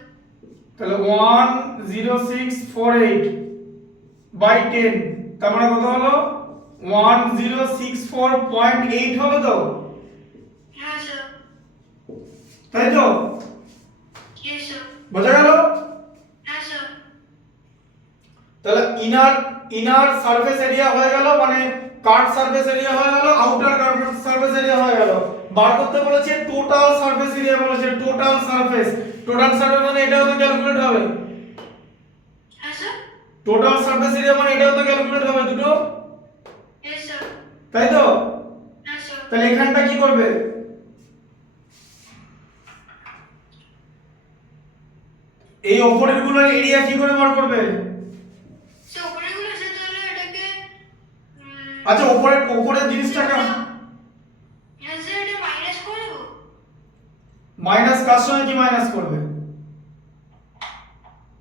তাহলে 10648/10, তার মানে কত হলো? 1064.8 হলো তো? হ্যাঁ স্যার। তাই তো? Yes sir. বোঝা গেল? হ্যাঁ স্যার। তাহলে ইনার সারফেস এরিয়া হয়ে গেল, মানে কার্ভ সারফেস এরিয়া হয়ে গেল, আউটার কার্ভ সারফেস এরিয়া হয়ে গেল। বার করতে বলেছে টোটাল সারফেস এরিয়া, বলেছে টোটাল সারফেস মানে এটাও তো ক্যালকুলেট হবে। হ্যাঁ স্যার। টোটাল সারফেস এরিয়া মানে এটাও তো ক্যালকুলেট হবে দুটো, ইয়েস স্যার। তাই তো? হ্যাঁ স্যার। তাহলে এখানটা কি করবে? এই উপরের গুলোর এরিয়া কি করে বার করবে? স্যার উপরেগুলো স্যার তাহলে এটাকে আচ্ছা উপরের জিনিসটাকে হ্যাঁ স্যার এটা মাইনাস করে দেবো। মাইনাস কার সঙ্গে কি মাইনাস করবে?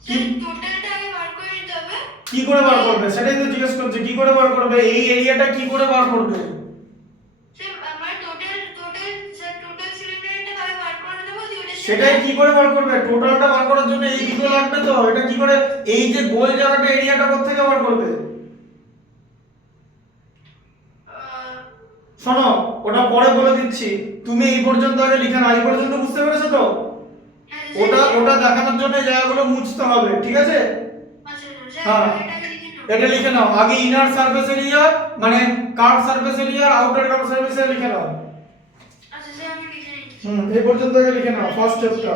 কি স্যার টোটালটা আগে বার করে নিতে হবে। কি করে বার করবে সেটাই তো জিজ্ঞেস করছে, কি করে বার করবে? এই এরিয়াটা কি করে বার করবে? স্যার আমার স্যার টোটাল সিলিন্ডারটা আগে বার করে দেবো দিয়ে ওটা সেটাই কি করে বার করবে? টোটালটা বার করার জন্য এই দুটো লাগবে তো, এটা কি করে? এই যে গোল জায়গাটা এরিয়াটা কোথা থেকে বার করবে? শোনো ওটা পরে বলে দিচ্ছি, তুমি এই পর্যন্ত আগে লিখে নাও। এই পর্যন্ত বুঝতে পেরেছো তো? হ্যাঁ ওটা ওটা দেখানোর জন্য এই জায়গাগুলো মুছতে হবে, ঠিক আছে? আচ্ছা স্যার হ্যাঁ, এটা আমি লিখে নেব। এটা লিখে নাও আগে, ইনার সারফেস এরিয়া মানে curve surface area, outer curve surface area লিখে নাও। আচ্ছা স্যার আমি লিখে নিচ্ছি। এই পর্যন্ত আগে লিখে নাও ফার্স্ট স্টেপটা।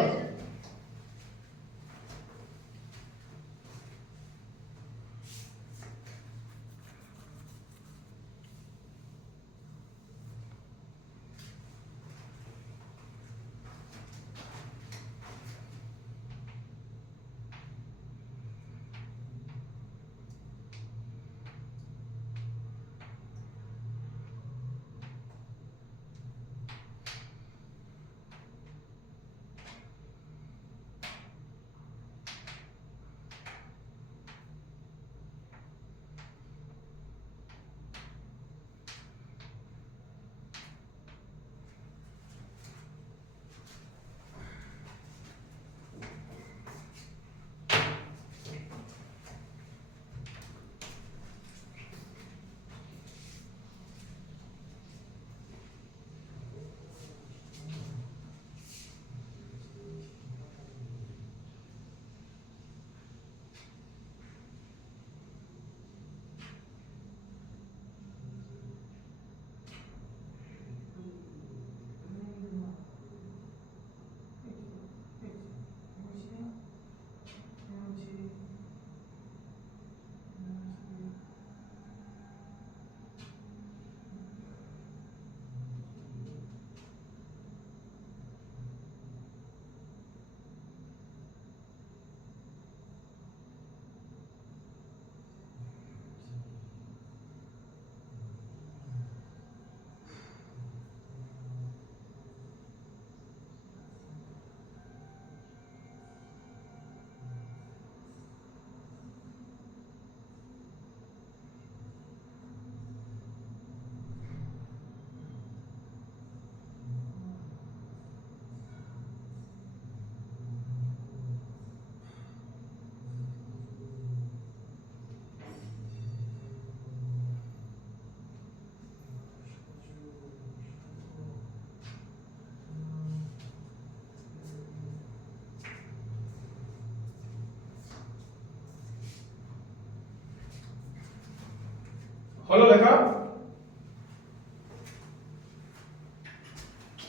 হলো লেখা?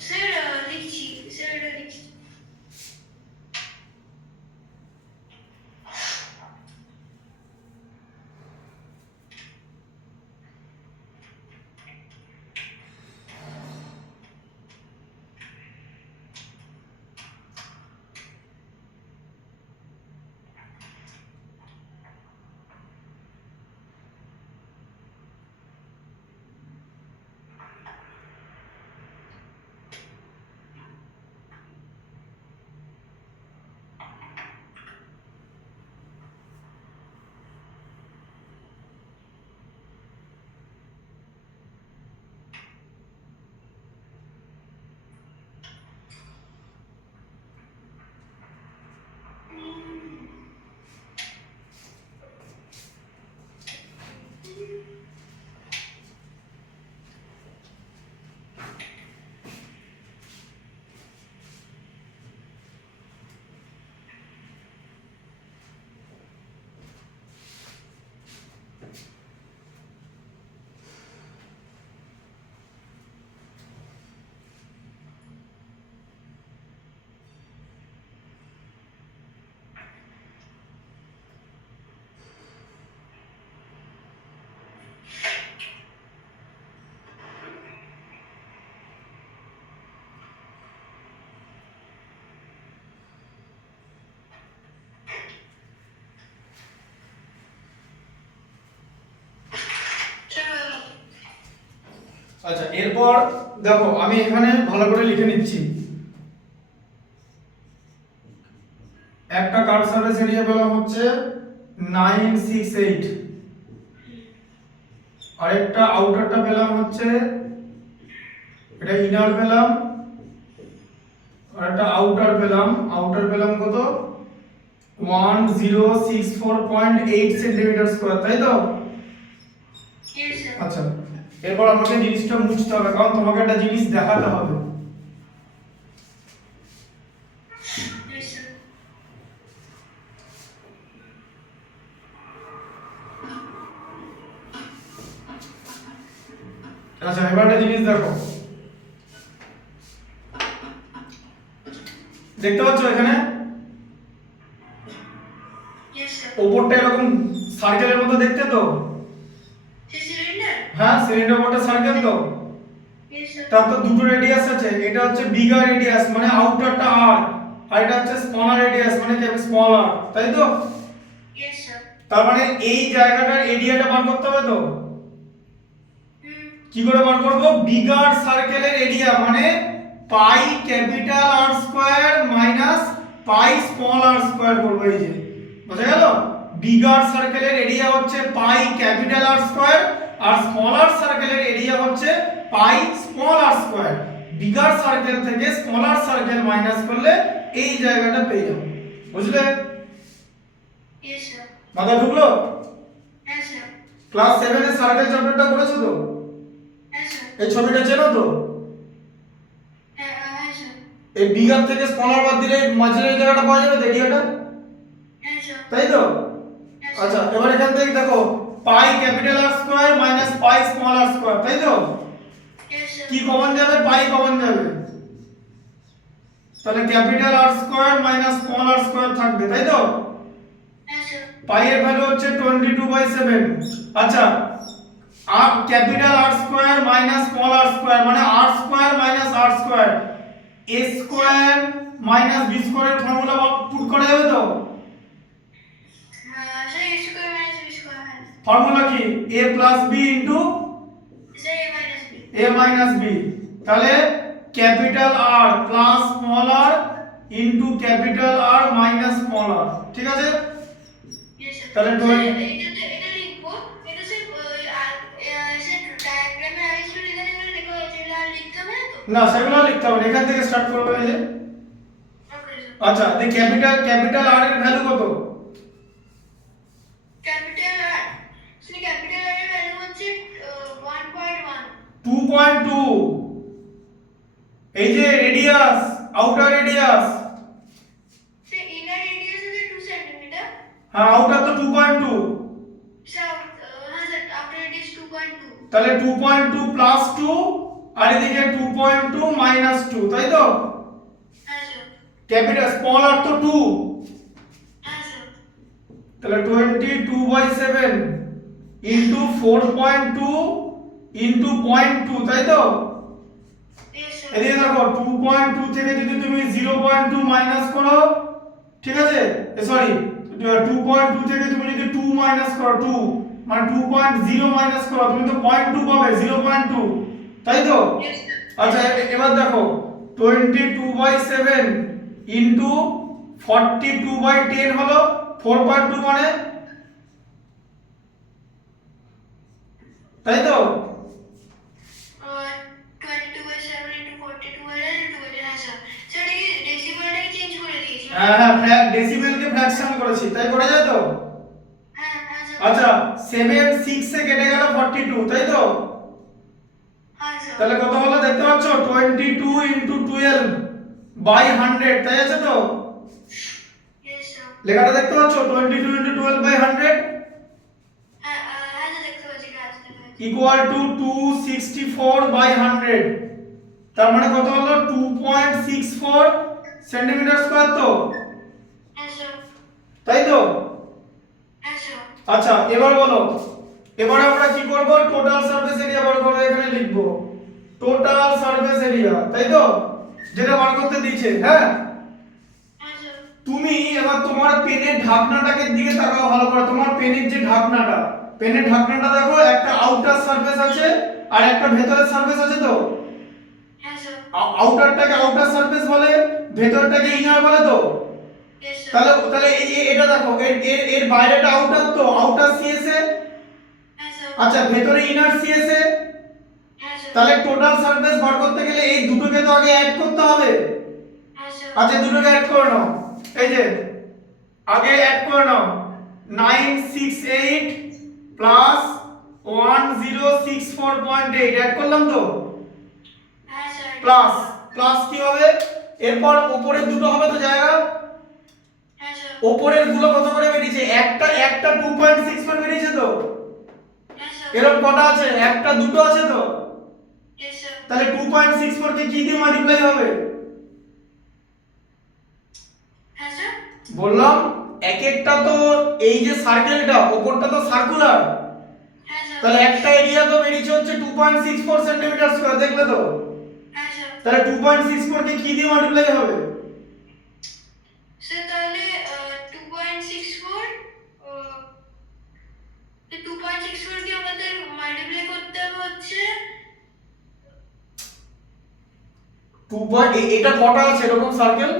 স্যার লিখছি, স্যার এটা লিখছি। আচ্ছা, এরপর দেখো আমি এখানে ভালো করে লিখে নিচ্ছি। একটা কার্ভ সারফেস এরিয়া পেলাম হচ্ছে 968, আরেকটা আউটারটা পেলাম হচ্ছে, এটা ইনার পেলাম, আর একটা আউটার পেলাম কত 1064.8 সেন্টিমিটার স্কয়ার, তাই তো? Yes sir. আচ্ছা, এরপর আমাকে জিনিসটা মুছতে হবে কারণ তোমাকে একটা জিনিস দেখাতে হবে। Yes sir. আচ্ছা এবার একটা জিনিস দেখো, দেখতে পাচ্ছ এখানে Yes, sir. ওপরটা এরকম সার্কেলের মতো দেখতে তো? Cylinder? হ্যাঁ, সিলিন্ডার ওপরটা সার্কেল তো? Yes, sir. তার তো দুটো রেডিয়াস আছে, এটা হচ্ছে বিগার রেডিয়াস মানে আউটারটা আর, আর এটা হচ্ছে স্মলার রেডিয়াস মানে কি স্মল আর, তাই তো? Yes, sir. তার মানে এই জায়গাটার এরিয়াটা বার করতে হবে তো? কি করে বার করব? বিগার সার্কেলের এরিয়া মানে pi capital r square minus pi small r square করব, এই যে বুঝা গেল? বিগার সার্কেলের এরিয়া হচ্ছে পাই ক্যাপিটাল আর স্কয়ার, আর স্মলার সার্কেলের এরিয়া হচ্ছে pi small r square. Bigger circle থেকে স্মলার সার্কেল মাইনাস করলে এই জায়গাটা পেয়ে যাবো, বুঝলে? Yes, sir. মাথা ঢুকলো? Yes, sir. ক্লাস 7 এর সার্কেল চ্যাপ্টারটা করেছো তো? Yes, sir. এই ছবিটা চেনো তো? Yes, sir. এই বিগার থেকে স্মলার বাদ দিলে মাঝের এই জায়গাটা পাওয়া যাবে তো, এরিয়াটা, Yes, sir. তাই তো? Yes, আচ্ছা sir. এবার এখান থেকে দেখো pi capital r square minus pi small r square, তাই তো? Yes, sir. কি কমন যাবে? পাই কমন যাবে, তাহলে capital r square minus small r square থাকবে, তাই তো? Yes, sir. পাই এর ভ্যালু হচ্ছে 22/7। আচ্ছা আর capital r square minus small r square মানে r square minus r square, a square minus b স্কয়ারের ফর্মুলা পুট করা যাবে তো? Sir, A square minus B square minus. ফর্মুলা কি? a plus b into Sir, A minus B. a minus b, তাহলে capital r plus small r into capital r minus small r, ঠিক আছে? Yes, sir. তাহলে Sir, ডোয়েল- এটা লিখবো, এটা sir ডায়াগ্রামে আগে ছিল এখানে লেখা হয়েছে, এটা আর লিখতে হবে না তো? না সেগুলো লিখতে হবে না, এখান থেকে স্টার্ট করবে, এই যে। Okay, sir. আচ্ছা এই ক্যাপিটাল আর এর ভ্যালু কত? Capital R. So, capital R এর value হচ্ছে 1.1. 2.2। এই যে radius, outer radius, So, inner radius is 2 centimeter. হ্যাঁ আউটার তো 2.2, So, outer radius 2.2. তাহলে 2.2 প্লাস 2 আর এদিকে 2.2 মাইনাস 2, তাই তো? হ্যাঁ স্যার। ক্যাপিটাল স্মল আর তো 2, হ্যাঁ স্যার। তাহলে 22/7 ইনটু 4.2 ইনটু 0.2, তাই তো? Yes, sir. এদিকে দেখো 2.2 থেকে যদি তুমি 0.2 মাইনাস করো, ঠিক আছে, সরি 2.2 থেকে তুমি যদি 2 মাইনাস করো, 2 মানে 2.0 মাইনাস করো, তুমি তো 0.2 পাবে, 0.2, তাই তো? Yes, sir. আচ্ছা এবার দেখো 22/7 ইনটু 42/10 হলো 4.2 মানে, তাই তো? 22/7 into 42/10 into 10, হ্যাঁ স্যার। স্যার, এই ডেসিমালটাকে চেঞ্জ করে দিয়েছি। হ্যাঁ হ্যাঁ ডেসিমেলকে ফ্র্যাকশন করেছি, তাই করা যায় তো? হ্যাঁ, হ্যাঁ স্যার। আচ্ছা 7 6 এ কেটে গেল 42, তাই তো? হ্যাঁ স্যার। তাহলে কত হলো দেখতে পাচ্ছ? 22 ইনটু 12 বাই 100, তাই আছে তো? Yes, sir. লেখাটা দেখতে পাচ্ছ? 22 ইনটু 12 বাই 100 হ্যাঁ, হ্যাঁ স্যার, দেখতে পাচ্ছি, কাজ দেখতে পাচ্ছি। ইকুয়াল টু 264 বাই 100, তার মানে কত হলো? 2.64 সেন্টিমিটার স্কয়ার তো, হ্যাঁ স্যার। তাই তো? হ্যাঁ স্যার। আচ্ছা এবার বলো, এবারে আমরা কি করব? টোটাল সারফেস এরিয়া বার করব, এখানে লিখব টোটাল সারফেস এরিয়া, তাই তো? যেটা বার করতে দিয়েছে, হ্যাঁ? হ্যাঁ স্যার। তুমি এবার তোমার পেনের ঢাকনাটাকে দিকে তাকাও ভালো করে, তোমার পেনের যে ঢাকনাটা, পেনের ঢাকনাটা দেখো, একটা আউটার সারফেস আছে আর একটা ভেতরের সারফেস আছে তো? হ্যাঁ স্যার। আউটারটাকে আউটার সারফেস বলে, ভেতরটাকে ইনার বলে তো? Yes, sir. তাহলে তাহলে এটা দেখো, এর বাইরেটা আউটার তো, আউটার সিএসএ, হ্যাঁ স্যার। আচ্ছা ভেতরে ইনার সিএসএ, হ্যাঁ স্যার। তাহলে টোটাল সারফেস বার করতে গেলে এই দুটোকে তো আগে অ্যাড করতে হবে। হ্যাঁ স্যার। আচ্ছা দুটোকে অ্যাড করে নাও, এই যে আগে অ্যাড করে নাও 968 প্লাস 1064.8 অ্যাড করলাম তো, হ্যাঁ স্যার। প্লাস প্লাস কি হবে? এরপর উপরের দুটো হবে তো জায়গা, হ্যাঁ স্যার। উপরের গুলো কত করে বেরিয়েছে? একটা 2.6 করে বেরিয়েছে তো? হ্যাঁ স্যার। এরকম কটা আছে? একটা দুটো আছে তো? Yes, sir. তাহলে 2.64 কে কি দিয়ে মাল্টিপ্লাই হবে? হ্যাঁ স্যার। বললাম এক একটা তো এই যে সার্কেলটা ওপরটা তো সার্কুলার, হ্যাঁ স্যার। তাহলে একটা এরিয়া তো বেরিয়েছে হচ্ছে 2.64 সেন্টিমিটার স্কয়ার, দেখলে তো? হ্যাঁ স্যার। তাহলে 2.64 কে কি দিয়ে মাল্টিপ্লাই হবে? স্যার তাহলে 2.64 2.64 কে আমাদের মাল্টিপ্লাই করতে হবে হচ্ছে 2. এটা কটা আছে এরকম সার্কেল?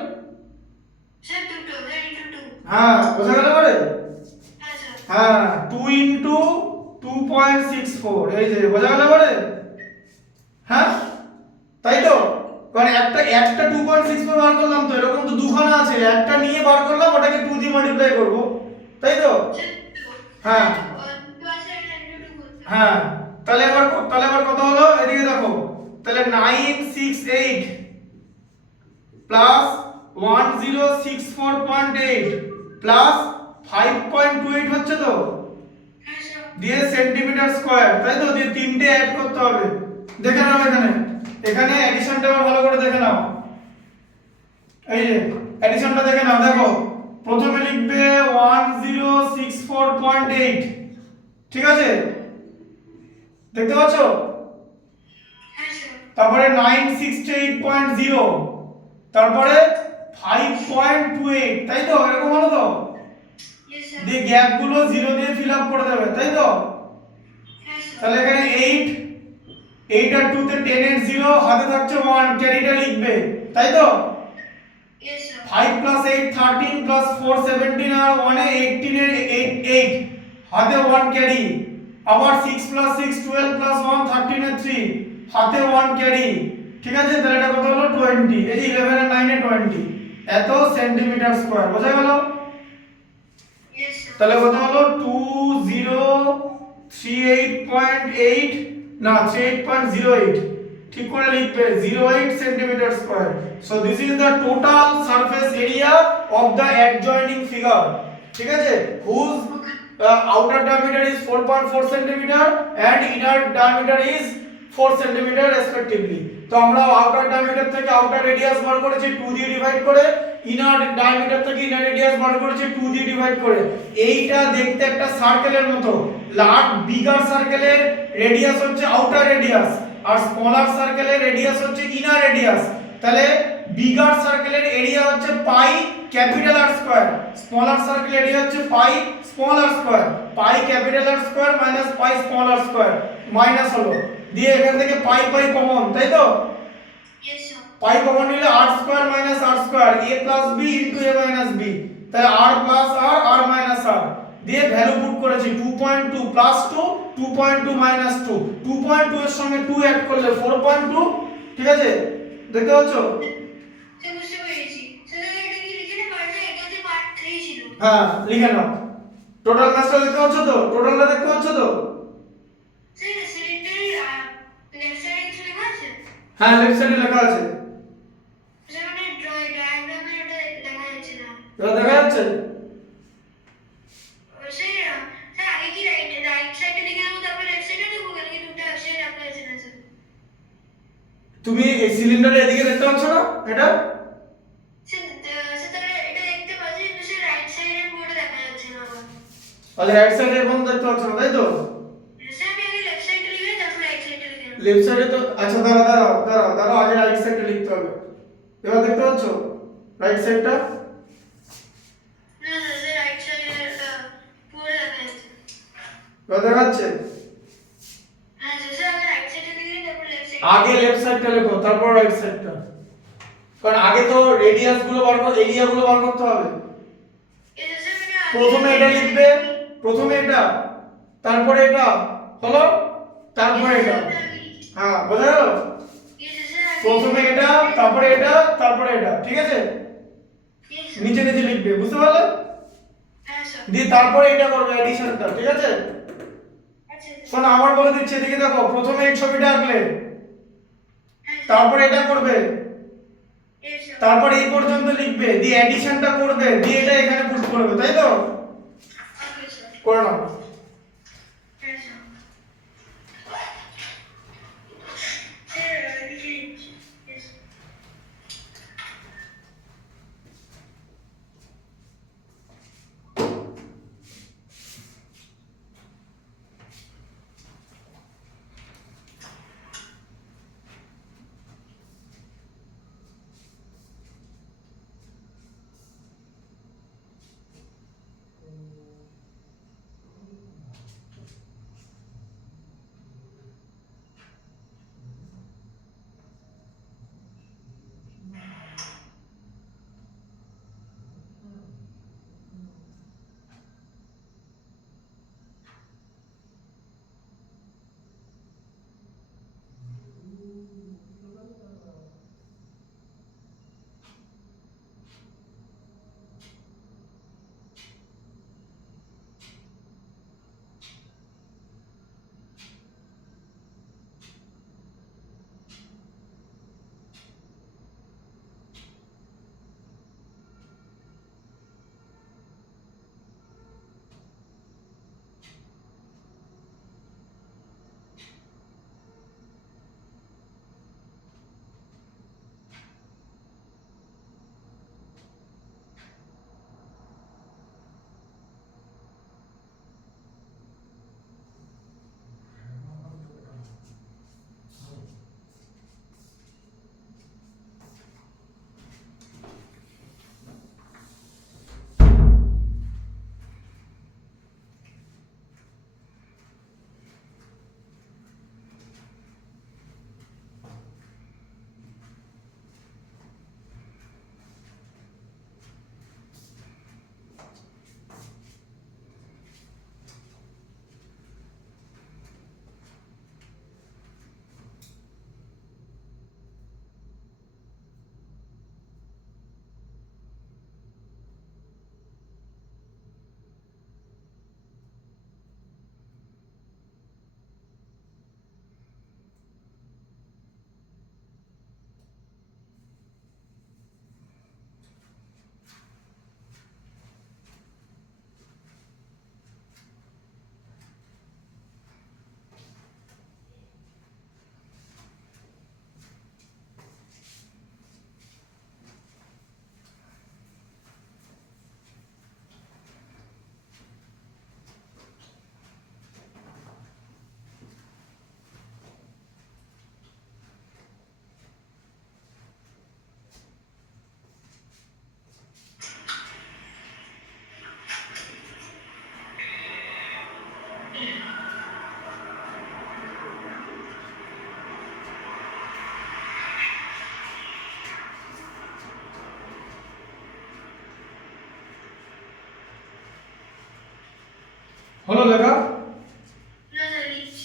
স্যার দুটো, স্যার ইন্টু টু। হ্যাঁ, বোঝা গেল এবারে? হ্যাঁ স্যার। হ্যাঁ, 2 ইনটু 2.64, এই যে বোঝা গেল এবারে? হ্যাঁ, তাই তো? কারণ একটা 2.64 বার করলাম, তো এরকম তো দুখানা আছে, একটা নিয়ে বার করলাম, ওটাকে 2 দিয়ে মাল্টিপ্লাই করব, তাই তো? স্যার হ্যাঁ দুটো আছে, এটা ইন্টু টু করতে হবে। হ্যাঁ, তাহলে এবার কত হলো এদিকে দেখো, তাহলে 968 প্লাস 1064.8 প্লাস 5.28 হচ্ছে তো, হ্যাঁ স্যার। দিয়ে সেন্টিমিটার স্কয়ার, তাই তো? দিয়ে তিনটে অ্যাড করতে হবে। দেখে নাও এখানে অ্যাডিশনটা আবার ভালো করে দেখে নাও। এই যে অ্যাডিশনটা দেখে নাও, দেখো প্রথমে লিখবে 1064.8, ঠিক আছে? দেখতে পাচ্ছ? হ্যাঁ স্যার। তারপরে 968.0, তারপরে 5.28, তাই তো? এরকম হলো তো? Yes sir. দিয়ে গ্যাপ গুলো 0 দিয়ে ফিল আপ করে দেবে, তাই তো? হ্যাঁ স্যার। তাহলে এখানে 8 আর 2 তে 10 এর 0, হাতে থাকছে 1, ক্যারিটা লিখবে, তাই তো? Yes sir. 5 প্লাস 8 13 প্লাস 4 17 আর 1 এ 18 এর 8 হাতে 1 ক্যারি, আবার 6 প্লাস 6 12 প্লাস 1 13 এর 3 হাতে 1 ক্যারি, ঠিক আছে? তাহলে এটা কত হলো 20, এই যে 11 আর 9 এ 20, এত সেন্টিমিটার স্কয়ার, বোঝা গেল? Yes sir. তাহলে কত হলো 2038.8, না 38.08, ঠিক করে লিখবে 08 centimetre square. So this is the total surface area of the adjoining figure, ঠিক আছে? Whose outer diameter is 4.4 centimeter and inner diameter is 4 centimeter respectively. তো আমরা outer diameter থেকে outer radius বার করেছি 2 দিয়ে ডিভাইড করে, inner diameter থেকে inner radius বার করেছি 2 দিয়ে ডিভাইড করে। এইটা দেখতে একটা সার্কেলের মতো, লার্জ বিগার সার্কেলের রেডিয়াস হচ্ছে আউটার রেডিয়াস আর স্মলার সার্কেলের রেডিয়াস হচ্ছে ইনার রেডিয়াস। তাহলে বিগার সার্কেলের এরিয়া হচ্ছে pi capital r square, smaller সার্কেলের এরিয়া হচ্ছে pi small r square, pi capital r square minus pi small r square, minus হলো, দিয়ে এখান থেকে পাই পাই কমন, তাই তো? Yes sir. পাই কমন নিলে r square minus r square, a plus b into a minus b, তাহলে r plus r r minus r, দিয়ে value put করেছি 2.2 প্লাস 2 2.2 মাইনাস 2, 2.2 এর সঙ্গে 2 অ্যাড করলে 4.2, ঠিক আছে? দেখতে পাচ্ছ? স্যার বুঝতে পেরেছি। স্যার এটা কি লিখে না পারলে এটা যে পার্ট 3 ছিল। হ্যাঁ, লিখে নাও। টোটাল মাসটা দেখতে পাচ্ছ তো? টোটালটা দেখতে পাচ্ছ তো? স্যার সিলিন্ডারের লেফট সাইডে কিছু লেখা আছে? হ্যাঁ, লেফট সাইডে লেখা আছে। স্যার মানে ডায়াগ্রামে এটা লেখা যাচ্ছে না। এটা দেখা যাচ্ছে? স্যার স্যার আগে কি রাইট সাইডে লিখে দেবো তারপর লেফট সাইডে লিখবো, কেন কি দুটো একসাথে রাখা যাচ্ছে না স্যার? তুমি এই সিলিন্ডারের এদিকে দেখতে পাচ্ছ না এটা? স্যার তাহলে এটা দেখতে পাচ্ছি কিন্তু স্যার রাইট সাইডে পুরোটা দেখা যাচ্ছে না আমার। তাহলে রাইট সাইডে এখন দেখতে পাচ্ছ না, তাই তো? স্যার আমি আগে লেফট সাইডে লিখে তারপর রাইট সাইডে লিখে দেবো। লেফট সাইডে তো, আচ্ছা দাঁড়াও, আগে রাইট সাইডে লিখতে হবে। এবার দেখতে পাচ্ছ রাইট সাইডটা? না স্যার রাইট সাইডে পুরোটা দেখা যাচ্ছে। এবার দেখাচ্ছে? হ্যাঁ স্যার আগে রাইট সাইডে লিখে তারপর লেফট সাইডে। আগে লেফট সাইডটা লেখো, তারপর রাইট সাইডটা, কারণ আগে তো রেডিয়াস গুলো বার করতে, এরিয়া গুলো বার করতে হবে। প্রথমে এটা লিখবে, প্রথমে এটা, তারপরে এটা হলো, তারপরে এটা। হ্যাঁ, বোঝা গেল? প্রথমে এটা, তারপরে এটা, তারপরে এটা, ঠিক আছে? নিচে নিচে লিখবে, বুঝতে পারলে? দিয়ে তারপরে এটা করবে এডিশনটা, ঠিক আছে? শোনো আবার বলে দিচ্ছি, এদিকে দেখো, প্রথমে এই ছবিটা আঁকলে, তারপরে এটা করবে, তারপরে এই পর্যন্ত লিখবে, দিয়ে এডিশনটা করবে, দিয়ে এটা এখানে পুট করবে, তাই তো? করে নাও। হলো লেখা? না স্যার লিখছি।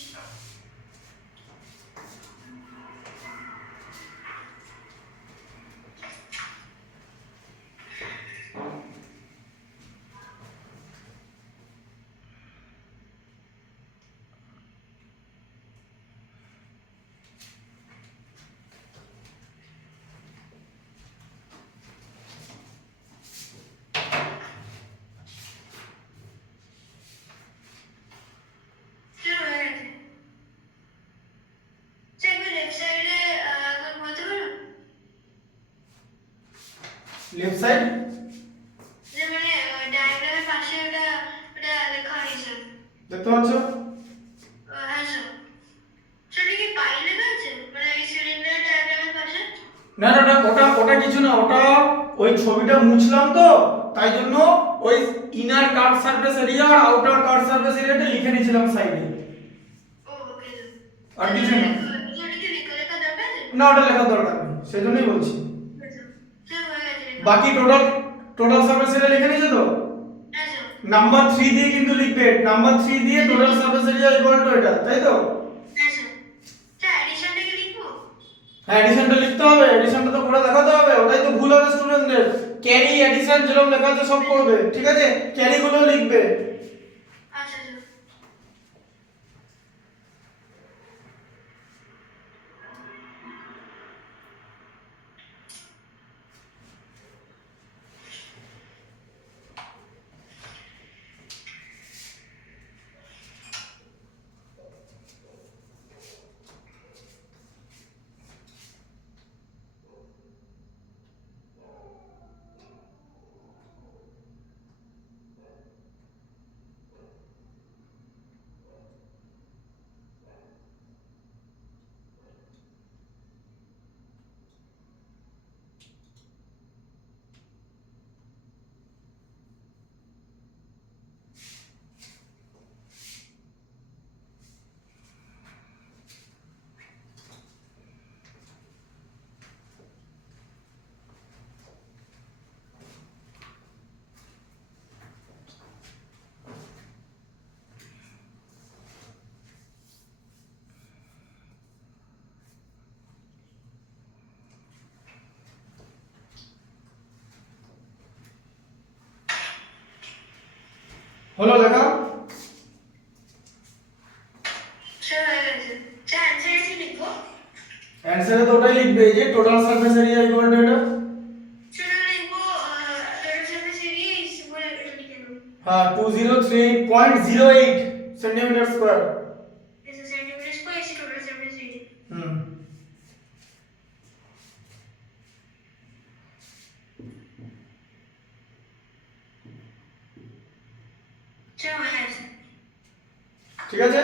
স্যার হয়ে গেছে। স্যার একবার লেফট সাইডে বলতে পারো? লেফট সাইড যে মানে ডায়াগ্রামের পাশে ওটা ওটা লেখা নেই স্যার। দেখতে পাচ্ছ? হ্যাঁ স্যার। স্যার এটা কি পাই লেখা আছে মানে এই সিলিন্ডার ডায়াগ্রামের পাশে? না না না, ওটা কিছু না, ওটা ওই ছবিটা মুছলাম তো তাই জন্য ওই ইনার কার্ভ সারফেস এরিয়া আর আউটার কার্ভ সারফেস এরিয়াটা লিখে নিয়েছিলাম সাইডে। ও ওকে স্যার। আর কিছু না। স্যার এটা কি লেখা দরকার আছে? না, ওটা লেখার দরকার নেই, সেজন্যই বলছি। স্যার হয়ে গেছে লেখা। বাকি টোটাল সারফেস এরিয়া লিখে নিয়েছো তো? হ্যাঁ স্যার। নাম্বার 3 দিয়ে কিন্তু লিখবে, নাম্বার 3 দিয়ে total surface area equal two এটা, তাই তো? হ্যাঁ স্যার। স্যার অ্যাডিশনটা কি লিখবো? হ্যাঁ, এডিশনটা লিখতে হবে, এডিশনটা তো করে দেখাতে হবে, ওটাই তো ভুল হবে স্টুডেন্টদের। ক্যারি এডিশন যেরকম লেখা আছে সব করবে, ঠিক আছে? ক্যারি গুলো লিখবে। আচ্ছা স্যার। হলো লেখা? স্যার হয়ে গেছে। স্যার অ্যান্সারে কি লিখবো? অ্যানসারে তো ওটাই লিখবে, এই যে total surface area equal two এটা। স্যার লিখবো টোটাল সারফেস এরিয়া ইজ বলে এটা লিখে দেবো। হ্যাঁ, 203.08 centimetre square. This is centimeter square is total surface area. Hmm. Sir হয়ে গেছে। ঠিক আছে?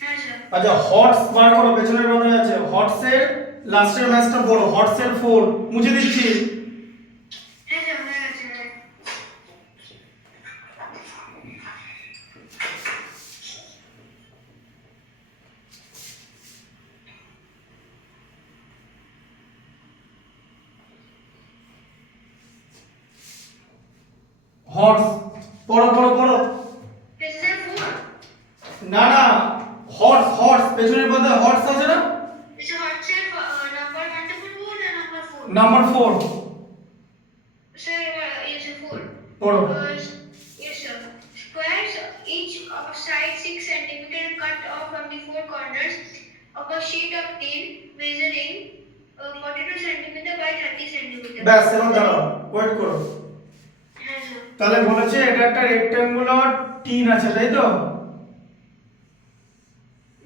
হ্যাঁ স্যার। আচ্ছা, হটস বার করো, পেছনের পাতায় আছে। হটস এর লাস্টের ম্যাচটা পড়ো, হটস এর 4 মুছে দিচ্ছি। হ্যাঁ স্যার হয়ে গেছে। হটস পড়ো পড়ো পড়ো। This is a 4. না না, হটস পেছনের পাতায় হটস আছে না? It's a hot cell number 1 to 4 and number 4. Number 4 Sir, yes, a 4. পড়ো। Yes, sir. Squares each of side 6 centimeter cut off from the four corners of a sheet of tin measuring 42 centimeter by 30 centimeter. ব্যাস, এখন দাঁড়াও, wait করো। হ্যাঁ sir. তাহলে বলেছে এটা একটা রেক্ট্যাঙ্গুলার টিন আছে, তাই তো?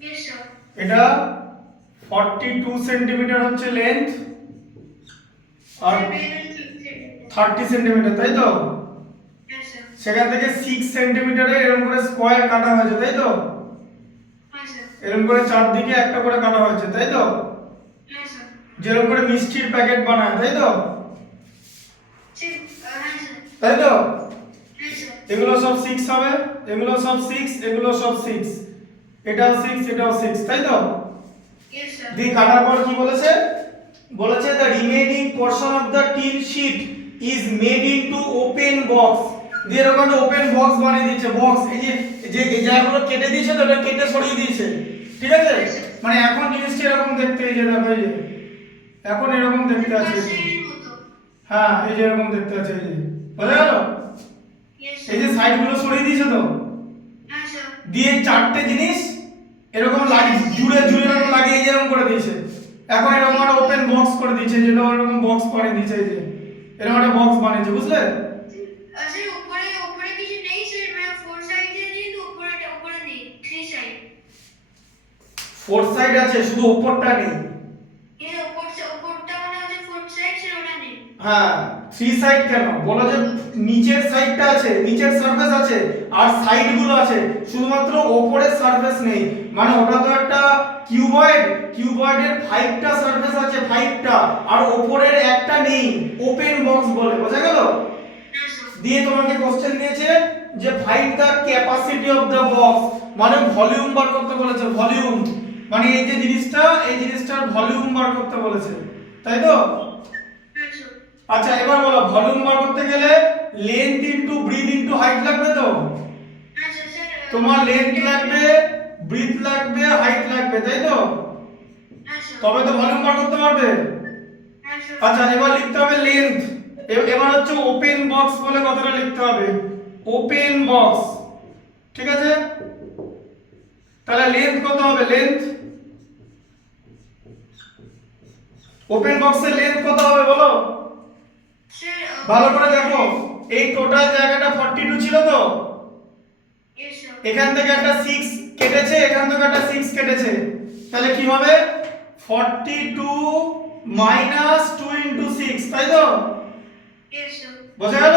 Yes, sir. এটা 42 সেন্টিমিটার হচ্ছে লেন্থ আর 30 সেন্টিমিটার, তাই তো? Yes, sir. সেখান থেকে 6 সেন্টিমিটারে এরকম করে স্কয়ার কাটা হয়েছে, তাই তো? হ্যাঁ স্যার। এরকম করে চারদিকে একটা করে কাটা হয়েছে, তাই তো? হ্যাঁ স্যার। যেরকম করে মিষ্টির প্যাকেট বানায়, তাই তো? হ্যাঁ স্যার। তাই তো? হ্যাঁ স্যার। এগুলো সব 6 হবে, এগুলো সব 6, এগুলো সব 6, এটাও 6, এটাও 6, তাই তো? Yes, sir. দিয়ে কাটার পর কি বলেছে? বলেছে the remaining portion of the tin sheet is made into open box দিয়ে এরকম একটা ওপেন বক্স বানিয়ে দিয়েছে, বক্স এই যে এই জায়গাগুলো কেটে দিয়েছে তো, এটা কেটে সরিয়ে দিয়েছে, ঠিক আছে? মানে এখন জিনিসটা এরকম দেখতে, এই যে দেখো এই যে এখন এরকম দেখতে আছে, পাশের মতো। হ্যাঁ এই যে এরকম দেখতে আছে, এই যে বোঝা গেল? Yes, এই sir. যে সাইডগুলো সরিয়ে দিয়েছে তো, হ্যাঁ, স্যার। দিয়ে চারটে জিনিস এরকম লাগিয়ে জুড়ে জুড়ে এরকম লাগিয়ে এই যে এরকম করে দিয়েছে। এখন এরকম একটা ওপেন বক্স করে দিয়েছে, যেটা এরকম বক্স বানিয়ে দিয়েছে, এই যে এরকম একটা বক্স বানিয়েছে, বুঝলে? স্যার উপরে কিছু নেই স্যার, মানে ফোর সাইড দিয়ে কিন্তু উপরে নেই, থ্রি সাইড। ফোর সাইড আছে, শুধু উপরটা নেই। এর উপরটা মানে হচ্ছে ফোর সাইড, স্যার ওটা নেই। হ্যাঁ, থ্রি সাইড কেন বলো, যে নিচের সাইডটা আছে, নিচের সারফেস আছে আর সাইডগুলো আছে, শুধুমাত্র ওপরের সারফেস নেই। মানে ওটা তো একটা কিউবয়েড, কিউবয়েডের 5টা সারফেস আছে, 5টা, আর ওপরের একটা নেই, ওপেন বক্স বলে, বোঝা গেল? হ্যাঁ, স্যার। দিয়ে তোমাকে কোশ্চেন দিয়েছে যে find the capacity of the box, মানে ভলিউম বার করতে বলেছে, ভলিউম মানে এই যে জিনিসটা, এই জিনিসটার ভলিউম বার করতে বলেছে, তাই তো? হ্যাঁ, স্যার। আচ্ছা এবার বলো, ভলিউম বার করতে গেলে length into breadth into height লাগবে তো? হ্যাঁ, স্যার। স্যার তোমার লেন্থ লাগবে, ব্রিথ লাগবে, হাইট লাগবে, তাই তো? হ্যাঁ, স্যার। তবে তো ভলিউম বার করতে পারবে। হ্যাঁ, স্যার। আচ্ছা এবার লিখতে হবে লেন্থ, এবার হচ্ছে ওপেন বক্স বলে কথাটা লিখতে হবে, ওপেন বক্স, ঠিক আছে? তাহলে লেন্থ কত হবে, লেন্থ ওপেন বক্সের লেন্থ কত হবে বলো? স্যার ভালো করে দেখো, এই টোটাল জায়গাটা 42 ছিল তো, ইয়েস স্যার। এখান থেকে একটা 6 কেটেছে, এখান থেকে একটা 6 কেটেছে, তাহলে কি হবে 42 মাইনাস 2 ইনটু 6, তাই তো? Yes sir. বোঝা গেল?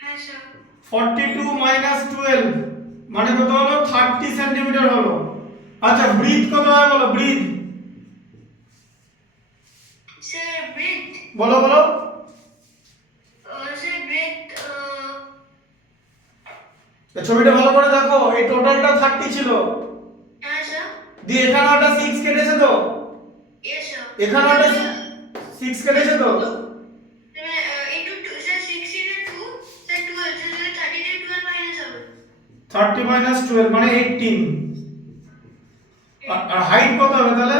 হ্যাঁ, স্যার। 42 মাইনাস 12 মানে কত হলো, 30 সেন্টিমিটার হলো। আচ্ছা ব্রিথ কত হয় বলো, ব্রিথ স্যার ব্রেথ, বলো বলো। স্যার ব্রেথ, এই ছবিটা ভালো করে দেখো, এই টোটালটা 30 ছিল, হ্যাঁ স্যার। দিয়ে এখানে একটা 6 কেটেছে তো, ইয়েস স্যার। এখানে একটা 6 কেটেছে তো, into two sir, 6 into 2 sir 12, sir 30 থেকে 12 মাইনাস হবে। 30 মাইনাস 12 মানে 18, আর হাইট কত হবে তাহলে?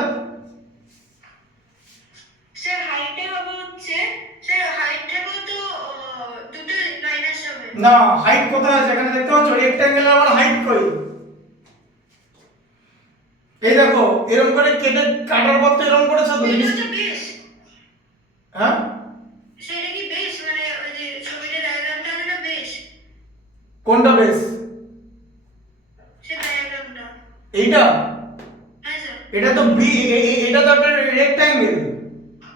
স্যার হাইটে হবে হচ্ছে, স্যার হাইটটাকেও তো দুটো মাইনাস হবে। না, হাইট কোথায় আছে এখানে দেখতে পাচ্ছ, রেক্ট্যাঙ্গেলের আমার হাইট কই? এই দেখো এরকম করে কেটে কাটার পর তো এরকম করেছো তো, এটা হচ্ছে বেস। হ্যাঁ স্যার এটা কি বেস, মানে ওই যে ছবিতে ডায়াগ্রামটা আছে না, বেস? কোনটা বেস? স্যার ডায়াগ্রামটা। এইটা? হ্যাঁ স্যার। এটা তো এটা তো একটা রেক্ট্যাঙ্গেল,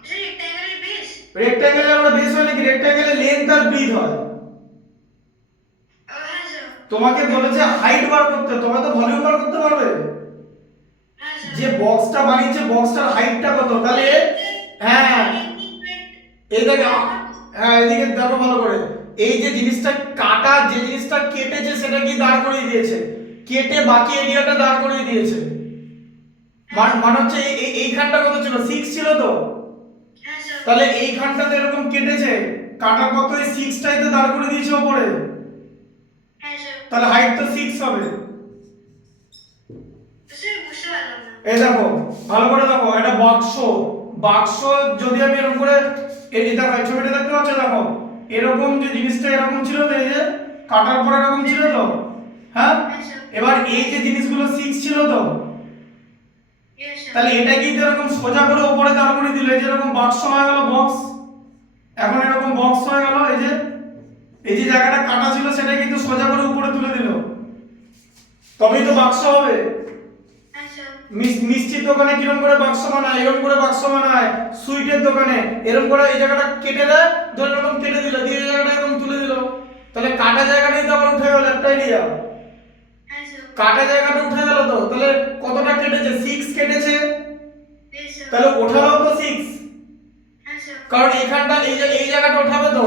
স্যার রেক্ট্যাঙ্গেলের বেস। রেক্ট্যাঙ্গেলে আমরা বেস হয় নাকি, রেক্ট্যাঙ্গেলে লেন্থ আর ব্রিথ হয়। হ্যাঁ স্যার। তোমাকে বলেছে হাইট বার করতে, তবে তো ভলিউম বার করতে পারবে। হ্যাঁ স্যার। যে বক্সটা বানিয়েছে বক্সটার হাইটটা কত, তাহলে হ্যাঁ এই দেখো, হ্যাঁ এদিকে দেখো ভালো করে, এই যে জিনিসটা কাটা, যে জিনিসটা কেটেছে সেটা কি দাঁড় করিয়ে দিয়েছে, কেটে বাকি এরিয়াটা দাঁড় করিয়ে দিয়েছে। মানে হচ্ছে এইখানটা কত ছিল, 6 ছিল তো, হ্যাঁ স্যার। তাহলে এইখানটাতে এরকম কেটেছে, কাটার পর তো এই 6টাই তো দাঁড় করে দিয়েছে উপরে, হ্যাঁ স্যার। তাহলে হাইট তো 6 হবে। স্যার বুঝতে পারলাম না। এই দেখো ভালো করে দেখো, এটা বাক্স, বাক্স যদি আমি এরকম করে, এই দেখো এই ছবিটা দেখতে পাচ্ছ, দেখো এরকম যে জিনিসটা এরকম ছিল তো, এই যে কাটার পর এরকম ছিল তো, হ্যাঁ হ্যাঁ স্যার। এবার এই যে জিনিসগুলো 6 ছিল তো, ইয়েস স্যার। তাহলে এটা কি এরকম সোজা করে উপরে দাঁড় করে দিলে, যে এরকম বাক্স হয়ে গেল, বক্স এখন এরকম বক্স হয়ে গেল, এই যে এই যে জায়গাটা কাটা ছিল সেটা কিন্তু সোজা করে উপরে তুলে দিল, তবেই তো বাক্স হবে। হ্যাঁ স্যার। মিষ্টির দোকানে কিরকম করে বাক্স বানায়, এরকম করে বাক্স বানায়, সুইটের দোকানে এরকম করে এই জায়গাটা কেটে দেয়, ধরে এরকম কেটে দিল, দিয়ে এই জায়গাটা এরকম তুলে দিল, তাহলে কাটা জায়গাটাই তো আবার উঠে গেল একটা এরিয়া, হ্যাঁ স্যার। কাটা জায়গাটা উঠে গেল তো, তাহলে কতটা কেটেছে, 6 কেটেছে, ইয়েস স্যার। তাহলে ওঠালো তো 6, হ্যাঁ স্যার। কারণ এইখানটা এই যে এই জায়গাটা ওঠাবে তো,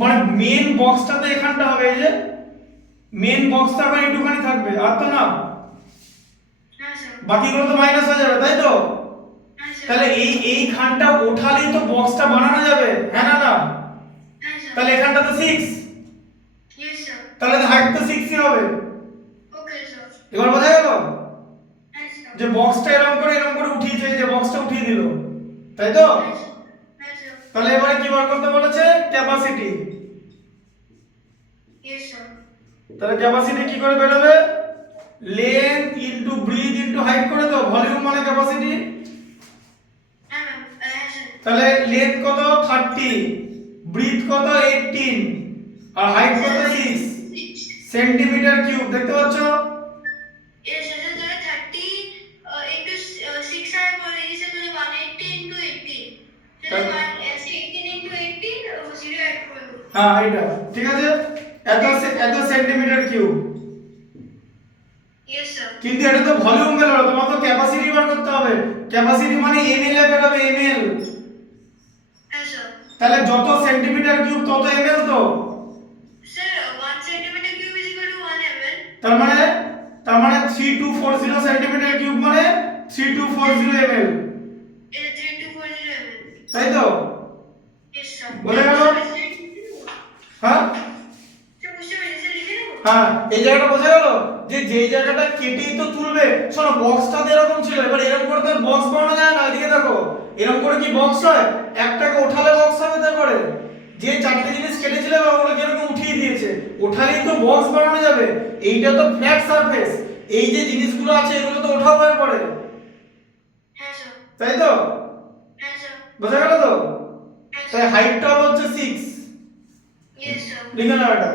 মানে মেন বক্সটা তো এখানটা হবে, এই যে মেন বক্সটা এখন একটুখানি থাকবে, আর তো না, হ্যাঁ স্যার। বাকিগুলো তো মাইনাস হয়ে যাবে, তাই তো? হ্যাঁ স্যার। তাহলে এইখানটা ওঠালেই তো বক্সটা বানানো যাবে, হ্যাঁ না না? হ্যাঁ স্যার। তাহলে এখানটা তো 6, তাহলে হাইট তো 6 ই হবে। Okay, sir. এবার বোঝা গেল Yes, sir. যে বক্সটা এরকম করে উঠিয়েছে, এই যে বক্সটা উঠিয়ে দিল, তাই তো? Yes, sir. Yes, sir. তাহলে এবারে কি বার করতে বলেছে? ক্যাপাসিটি। Yes, sir. তাহলে ক্যাপাসিটি কি করে বেরোবে? Length into breadth into height করে তো, ভলিউম মানে ক্যাপাসিটি। হ্যাঁ, ma'am. Yes, sir. তাহলে লেন্থ কত? 30, ব্রিথ কত? 18, আর হাইট কত? 6 সেন্টিমিটার কিউব। দেখতে পাচ্ছ? Yes, sir. So, তাহলে 30 into 6 আর বলে দিয়েছে তাহলে 180 into 18. তাহলে 18 into 18 0 add করব। হ্যাঁ এটা ঠিক আছে। এত সেন্টিমিটার কিউব। Yes, sir. কিন্তু এটা তো ভলিউম বের হলো, তোমাকে তো ক্যাপাসিটি বার করতে হবে। ক্যাপাসিটি মানে ml এ বের হবে, ml। হ্যাঁ, sir. তাহলে যত সেন্টিমিটার কিউব তত ml তো। Sir, 1 centimeter cube is equal to 1 ml. তার মানে 3240 সেন্টিমিটার কিউব মানে 3240 ml, Is 3240 ml. তাই তো? Yes, sir. বলে গেল? হ্যাঁ Sir, বুঝতে পেরেছি, sir, লিখে নেবো? হ্যাঁ, এই জায়গাটা বোঝা গেল যে যেই জায়গাটা কেটেই তো তুলবে। শোনো, বক্সটা তো এরকম ছিল, এবার এরকম করে তো বক্স বানানো যায় না। এদিকে দেখো, এরকম করে কি বক্স হয়? একটাকে ওঠালে বক্স হবে, তারপরে যে চারটে জিনিস কেটেছিল ওগুলো যেরকম উঠিয়ে দিয়েছে, ওঠালেই তো বক্স বানানো যাবে। এইটা তো ফ্ল্যাট সারফেস, এই যে জিনিসগুলো আছে এগুলো তো ওঠাও হয়ে পড়ে, হ্যাঁ, sir. তাই তো? হ্যাঁ, sir. বোঝা গেল তো? হ্যাঁ, তাই sir. হাইটটা হচ্ছে 6। Yes, sir. লিখে নাও এটা।